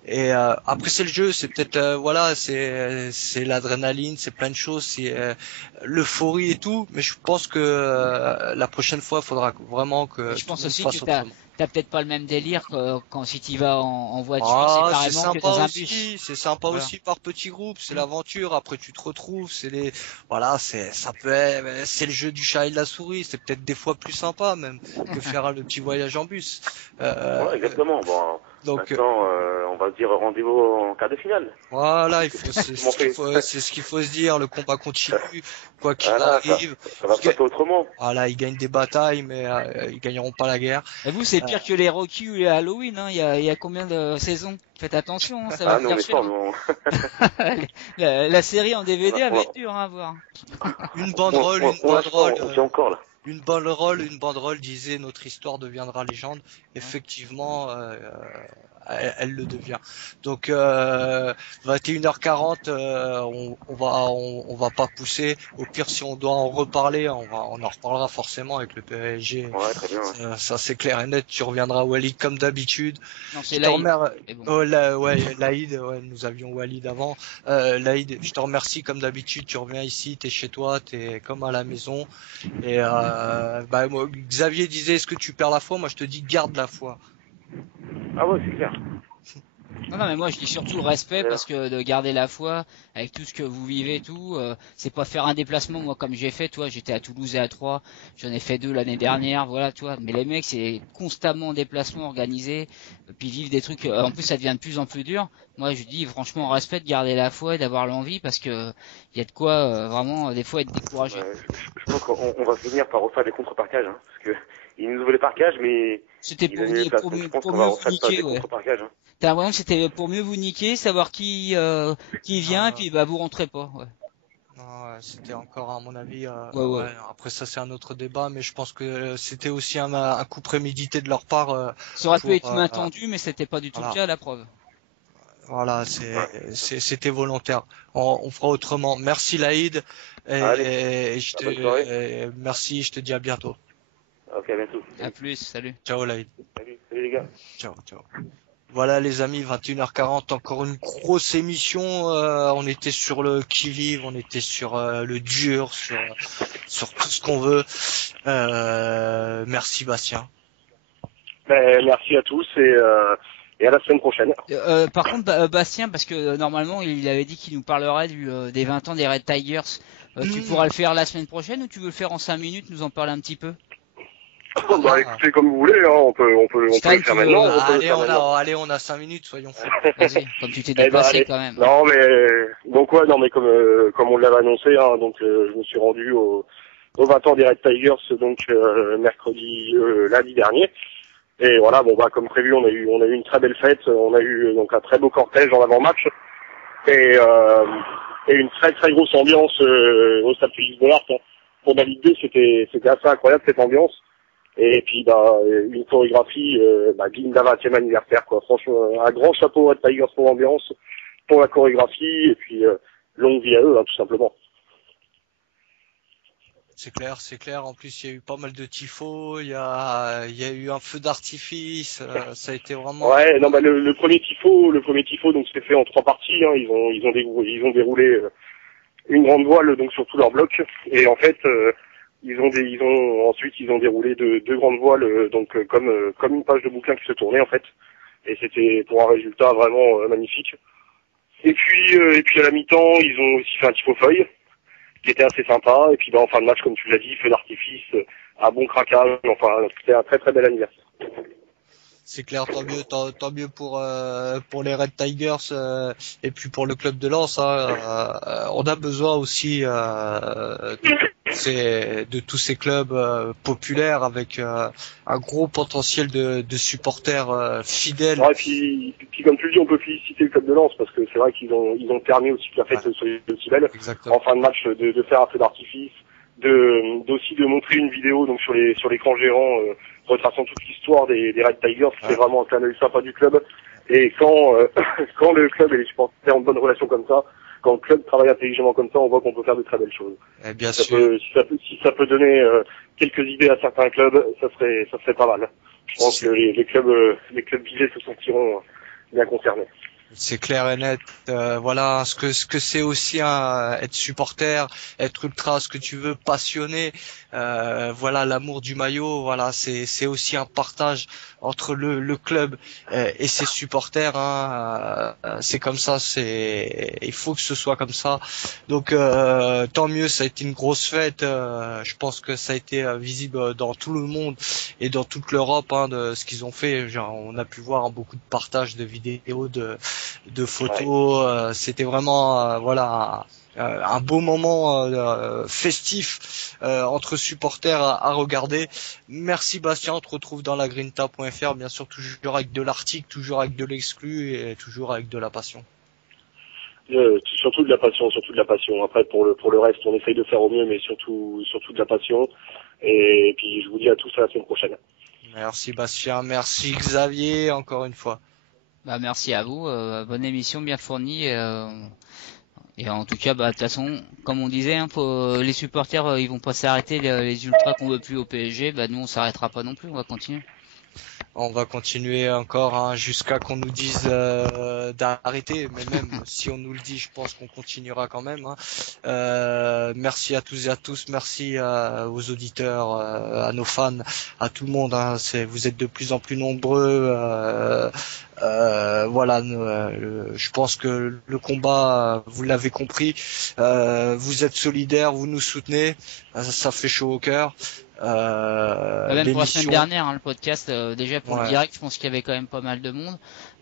Et après, c'est le jeu, c'est peut-être voilà, c'est l'adrénaline, c'est plein de choses, c'est l'euphorie et tout. Mais je pense que la prochaine fois, il faudra vraiment que je pense tout le monde aussi fasse que autrement. T'as peut-être pas le même délire quand si tu vas en voiture séparément c'est que dans un aussi, bus. C'est sympa Voilà. aussi par petits groupes, c'est l'aventure. Après tu te retrouves, c'est le jeu du chat et de la souris. C'est peut-être des fois plus sympa même que faire le petit voyage en bus. Ouais, exactement. Bon, donc maintenant, on va se dire rendez-vous en quart de finale. Voilà, c'est ce qu'il faut se dire. Le combat continue, quoi qu'il arrive. Ça va pas autrement. Voilà, ils gagnent des batailles, mais ils gagneront pas la guerre. Et vous, c'est pire que les Rocky ou les Halloween, hein. Il y a combien de saisons? Faites attention, hein, ça va faire cher. La série en DVD va être dure à voir. Une banderole, une banderole disait notre histoire deviendra légende. Effectivement, elle le devient. Donc 21h40, on va pas pousser. Au pire, si on doit en reparler, on en reparlera forcément avec le PSG. Ouais, très bien. Ça c'est clair et net. Tu reviendras Walid comme d'habitude. Non, c'est Laïd. Laïd, nous avions Walid avant. Laïd, je te remercie comme d'habitude. Tu reviens ici, t'es chez toi, t'es comme à la maison. Et moi, Xavier disait, est-ce que tu perds la foi? Moi, je te dis, garde la foi. Ah ouais, c'est clair. Non, mais moi je dis surtout le respect, parce que de garder la foi avec tout ce que vous vivez et tout, c'est pas faire un déplacement. Moi, comme j'ai fait, toi, j'étais à Toulouse et à Troyes, j'en ai fait 2 l'année dernière, voilà, toi. Mais les mecs, c'est constamment en déplacement organisé, puis vivre des trucs. En plus, ça devient de plus en plus dur. Moi, je dis franchement respect de garder la foi et d'avoir l'envie, parce que il y a de quoi vraiment des fois être découragé. Je pense qu'on va finir par refaire des contre-parquages, hein, parce que ils nous ouvraient les parquages, mais c'était pour mieux vous niquer, ouais. Hein. T'as l'impression que c'était pour mieux vous niquer, savoir qui vient, et puis vous rentrez pas. Ouais. Non, c'était encore à mon avis. Ouais. Après ça c'est un autre débat, mais je pense que c'était aussi un coup prémédité de leur part. Ça aurait pu être main tendue, mais c'était pas du tout le cas, la preuve. Voilà, c'était volontaire. On fera autrement. Merci Laïd. Merci, je te dis à bientôt. Ok, à bientôt. À plus, salut. Ciao Laïd. Salut les gars. Ciao. Voilà les amis, 21h40, encore une grosse émission. On était sur le qui-vive, on était sur le dur, sur tout ce qu'on veut. Merci Bastien. Merci à tous et à la semaine prochaine. Par contre, Bastien, parce que normalement il avait dit qu'il nous parlerait des 20 ans des Red Tigers. Tu pourras le faire la semaine prochaine, ou tu veux le faire en 5 minutes, nous en parler un petit peu? Écoutez, comme vous voulez, hein, on peut le faire maintenant. Allez, on a 5 minutes, soyons fous. Vas-y, comme tu t'es déplacé quand même. Non, mais comme on l'avait annoncé, hein, donc je me suis rendu aux 20 ans des Red Tigers, donc lundi dernier. Et voilà, comme prévu, on a eu une très belle fête, on a eu donc un très beau cortège en avant-match et une très très grosse ambiance au Stade Félix Bollaert. Hein. Pour la Ligue 2, c'était assez incroyable cette ambiance. Et puis une chorégraphie digne d'un 20e anniversaire, quoi. Franchement, un grand chapeau à Tigers pour l'ambiance, pour la chorégraphie, et puis longue vie à eux, hein, tout simplement. C'est clair. En plus, il y a eu pas mal de tifos, il y a eu un feu d'artifice, ça a été vraiment. Ouais, non, le premier tifo, donc c'était fait en 3 parties. Hein. Ils ont déroulé une grande voile donc sur tout leur bloc, et en fait. Ils ont déroulé deux grandes voiles, comme une page de bouquin qui se tournait en fait, et c'était pour un résultat vraiment magnifique. Et puis à la mi-temps, ils ont aussi fait un tifo feuille, qui était assez sympa, et puis en fin de match, comme tu l'as dit, feu d'artifice, un bon craquage, enfin c'était un très très bel anniversaire. C'est clair, tant mieux pour les Red Tigers et puis pour le club de Lens. On a besoin aussi de tous ces clubs populaires avec un gros potentiel de supporters fidèles. Ouais, puis comme tu le dis, on peut féliciter le club de Lens parce que c'est vrai qu'ils ont permis aussi que la fête soit aussi belle. Exactement. En fin de match de faire un feu d'artifice, aussi de montrer une vidéo donc sur l'écran gérant retraçant toute l'histoire des Red Tigers. C'est vraiment un clin d'œil sympa du club. Et quand le club et les supporters ont de bonnes relations comme ça, quand le club travaille intelligemment comme ça, on voit qu'on peut faire de très belles choses. Et bien sûr. Si ça peut donner quelques idées à certains clubs, ça serait pas mal. Je pense que les clubs visés se sentiront bien concernés. C'est clair et net. Voilà ce que c'est aussi être supporter, être ultra, ce que tu veux, passionné. Voilà l'amour du maillot. Voilà, c'est aussi un partage entre le club et ses supporters. C'est comme ça. Il faut que ce soit comme ça. Donc tant mieux. Ça a été une grosse fête. Je pense que ça a été visible dans tout le monde et dans toute l'Europe de ce qu'ils ont fait. Genre, on a pu voir beaucoup de partages de vidéos, de photos. C'était vraiment un beau moment festif entre supporters à regarder. Merci Bastien, on te retrouve dans la grinta.fr, bien sûr toujours avec de l'article, toujours avec de l'exclu et toujours avec de la passion. Surtout de la passion. Après pour le reste, on essaye de faire au mieux, mais surtout de la passion. Et puis je vous dis à tous à la semaine prochaine. Merci Bastien, merci Xavier encore une fois. Merci à vous, bonne émission bien fournie. Et en tout cas, de toute façon, comme on disait, les supporters, ils vont pas s'arrêter, les ultras qu'on veut plus au PSG, nous on s'arrêtera pas non plus, on va continuer. On va continuer encore jusqu'à qu'on nous dise d'arrêter, mais même si on nous le dit, je pense qu'on continuera quand même. Merci à tous et à tous, merci aux auditeurs, à nos fans, à tout le monde. Vous êtes de plus en plus nombreux. Je pense que le combat, vous l'avez compris. Vous êtes solidaires, vous nous soutenez, ça fait chaud au cœur. Même pour la semaine dernière, le podcast, déjà pour le direct, je pense qu'il y avait quand même pas mal de monde.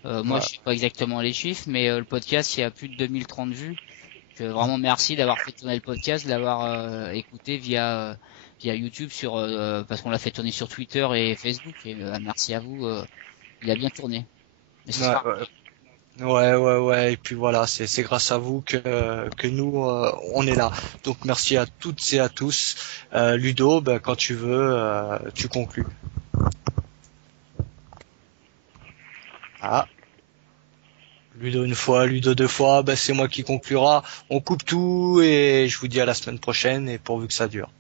Moi, je sais pas exactement les chiffres, mais le podcast, il y a plus de 2030 vues. Vraiment merci d'avoir fait tourner le podcast, de l'avoir écouté via YouTube parce qu'on l'a fait tourner sur Twitter et Facebook. Et merci à vous, il a bien tourné. Ouais. Et puis voilà, c'est grâce à vous que nous on est là. Donc merci à toutes et à tous. Ludo, quand tu veux, tu conclus. Ludo une fois, Ludo deux fois, c'est moi qui conclura. On coupe tout et je vous dis à la semaine prochaine et pourvu que ça dure.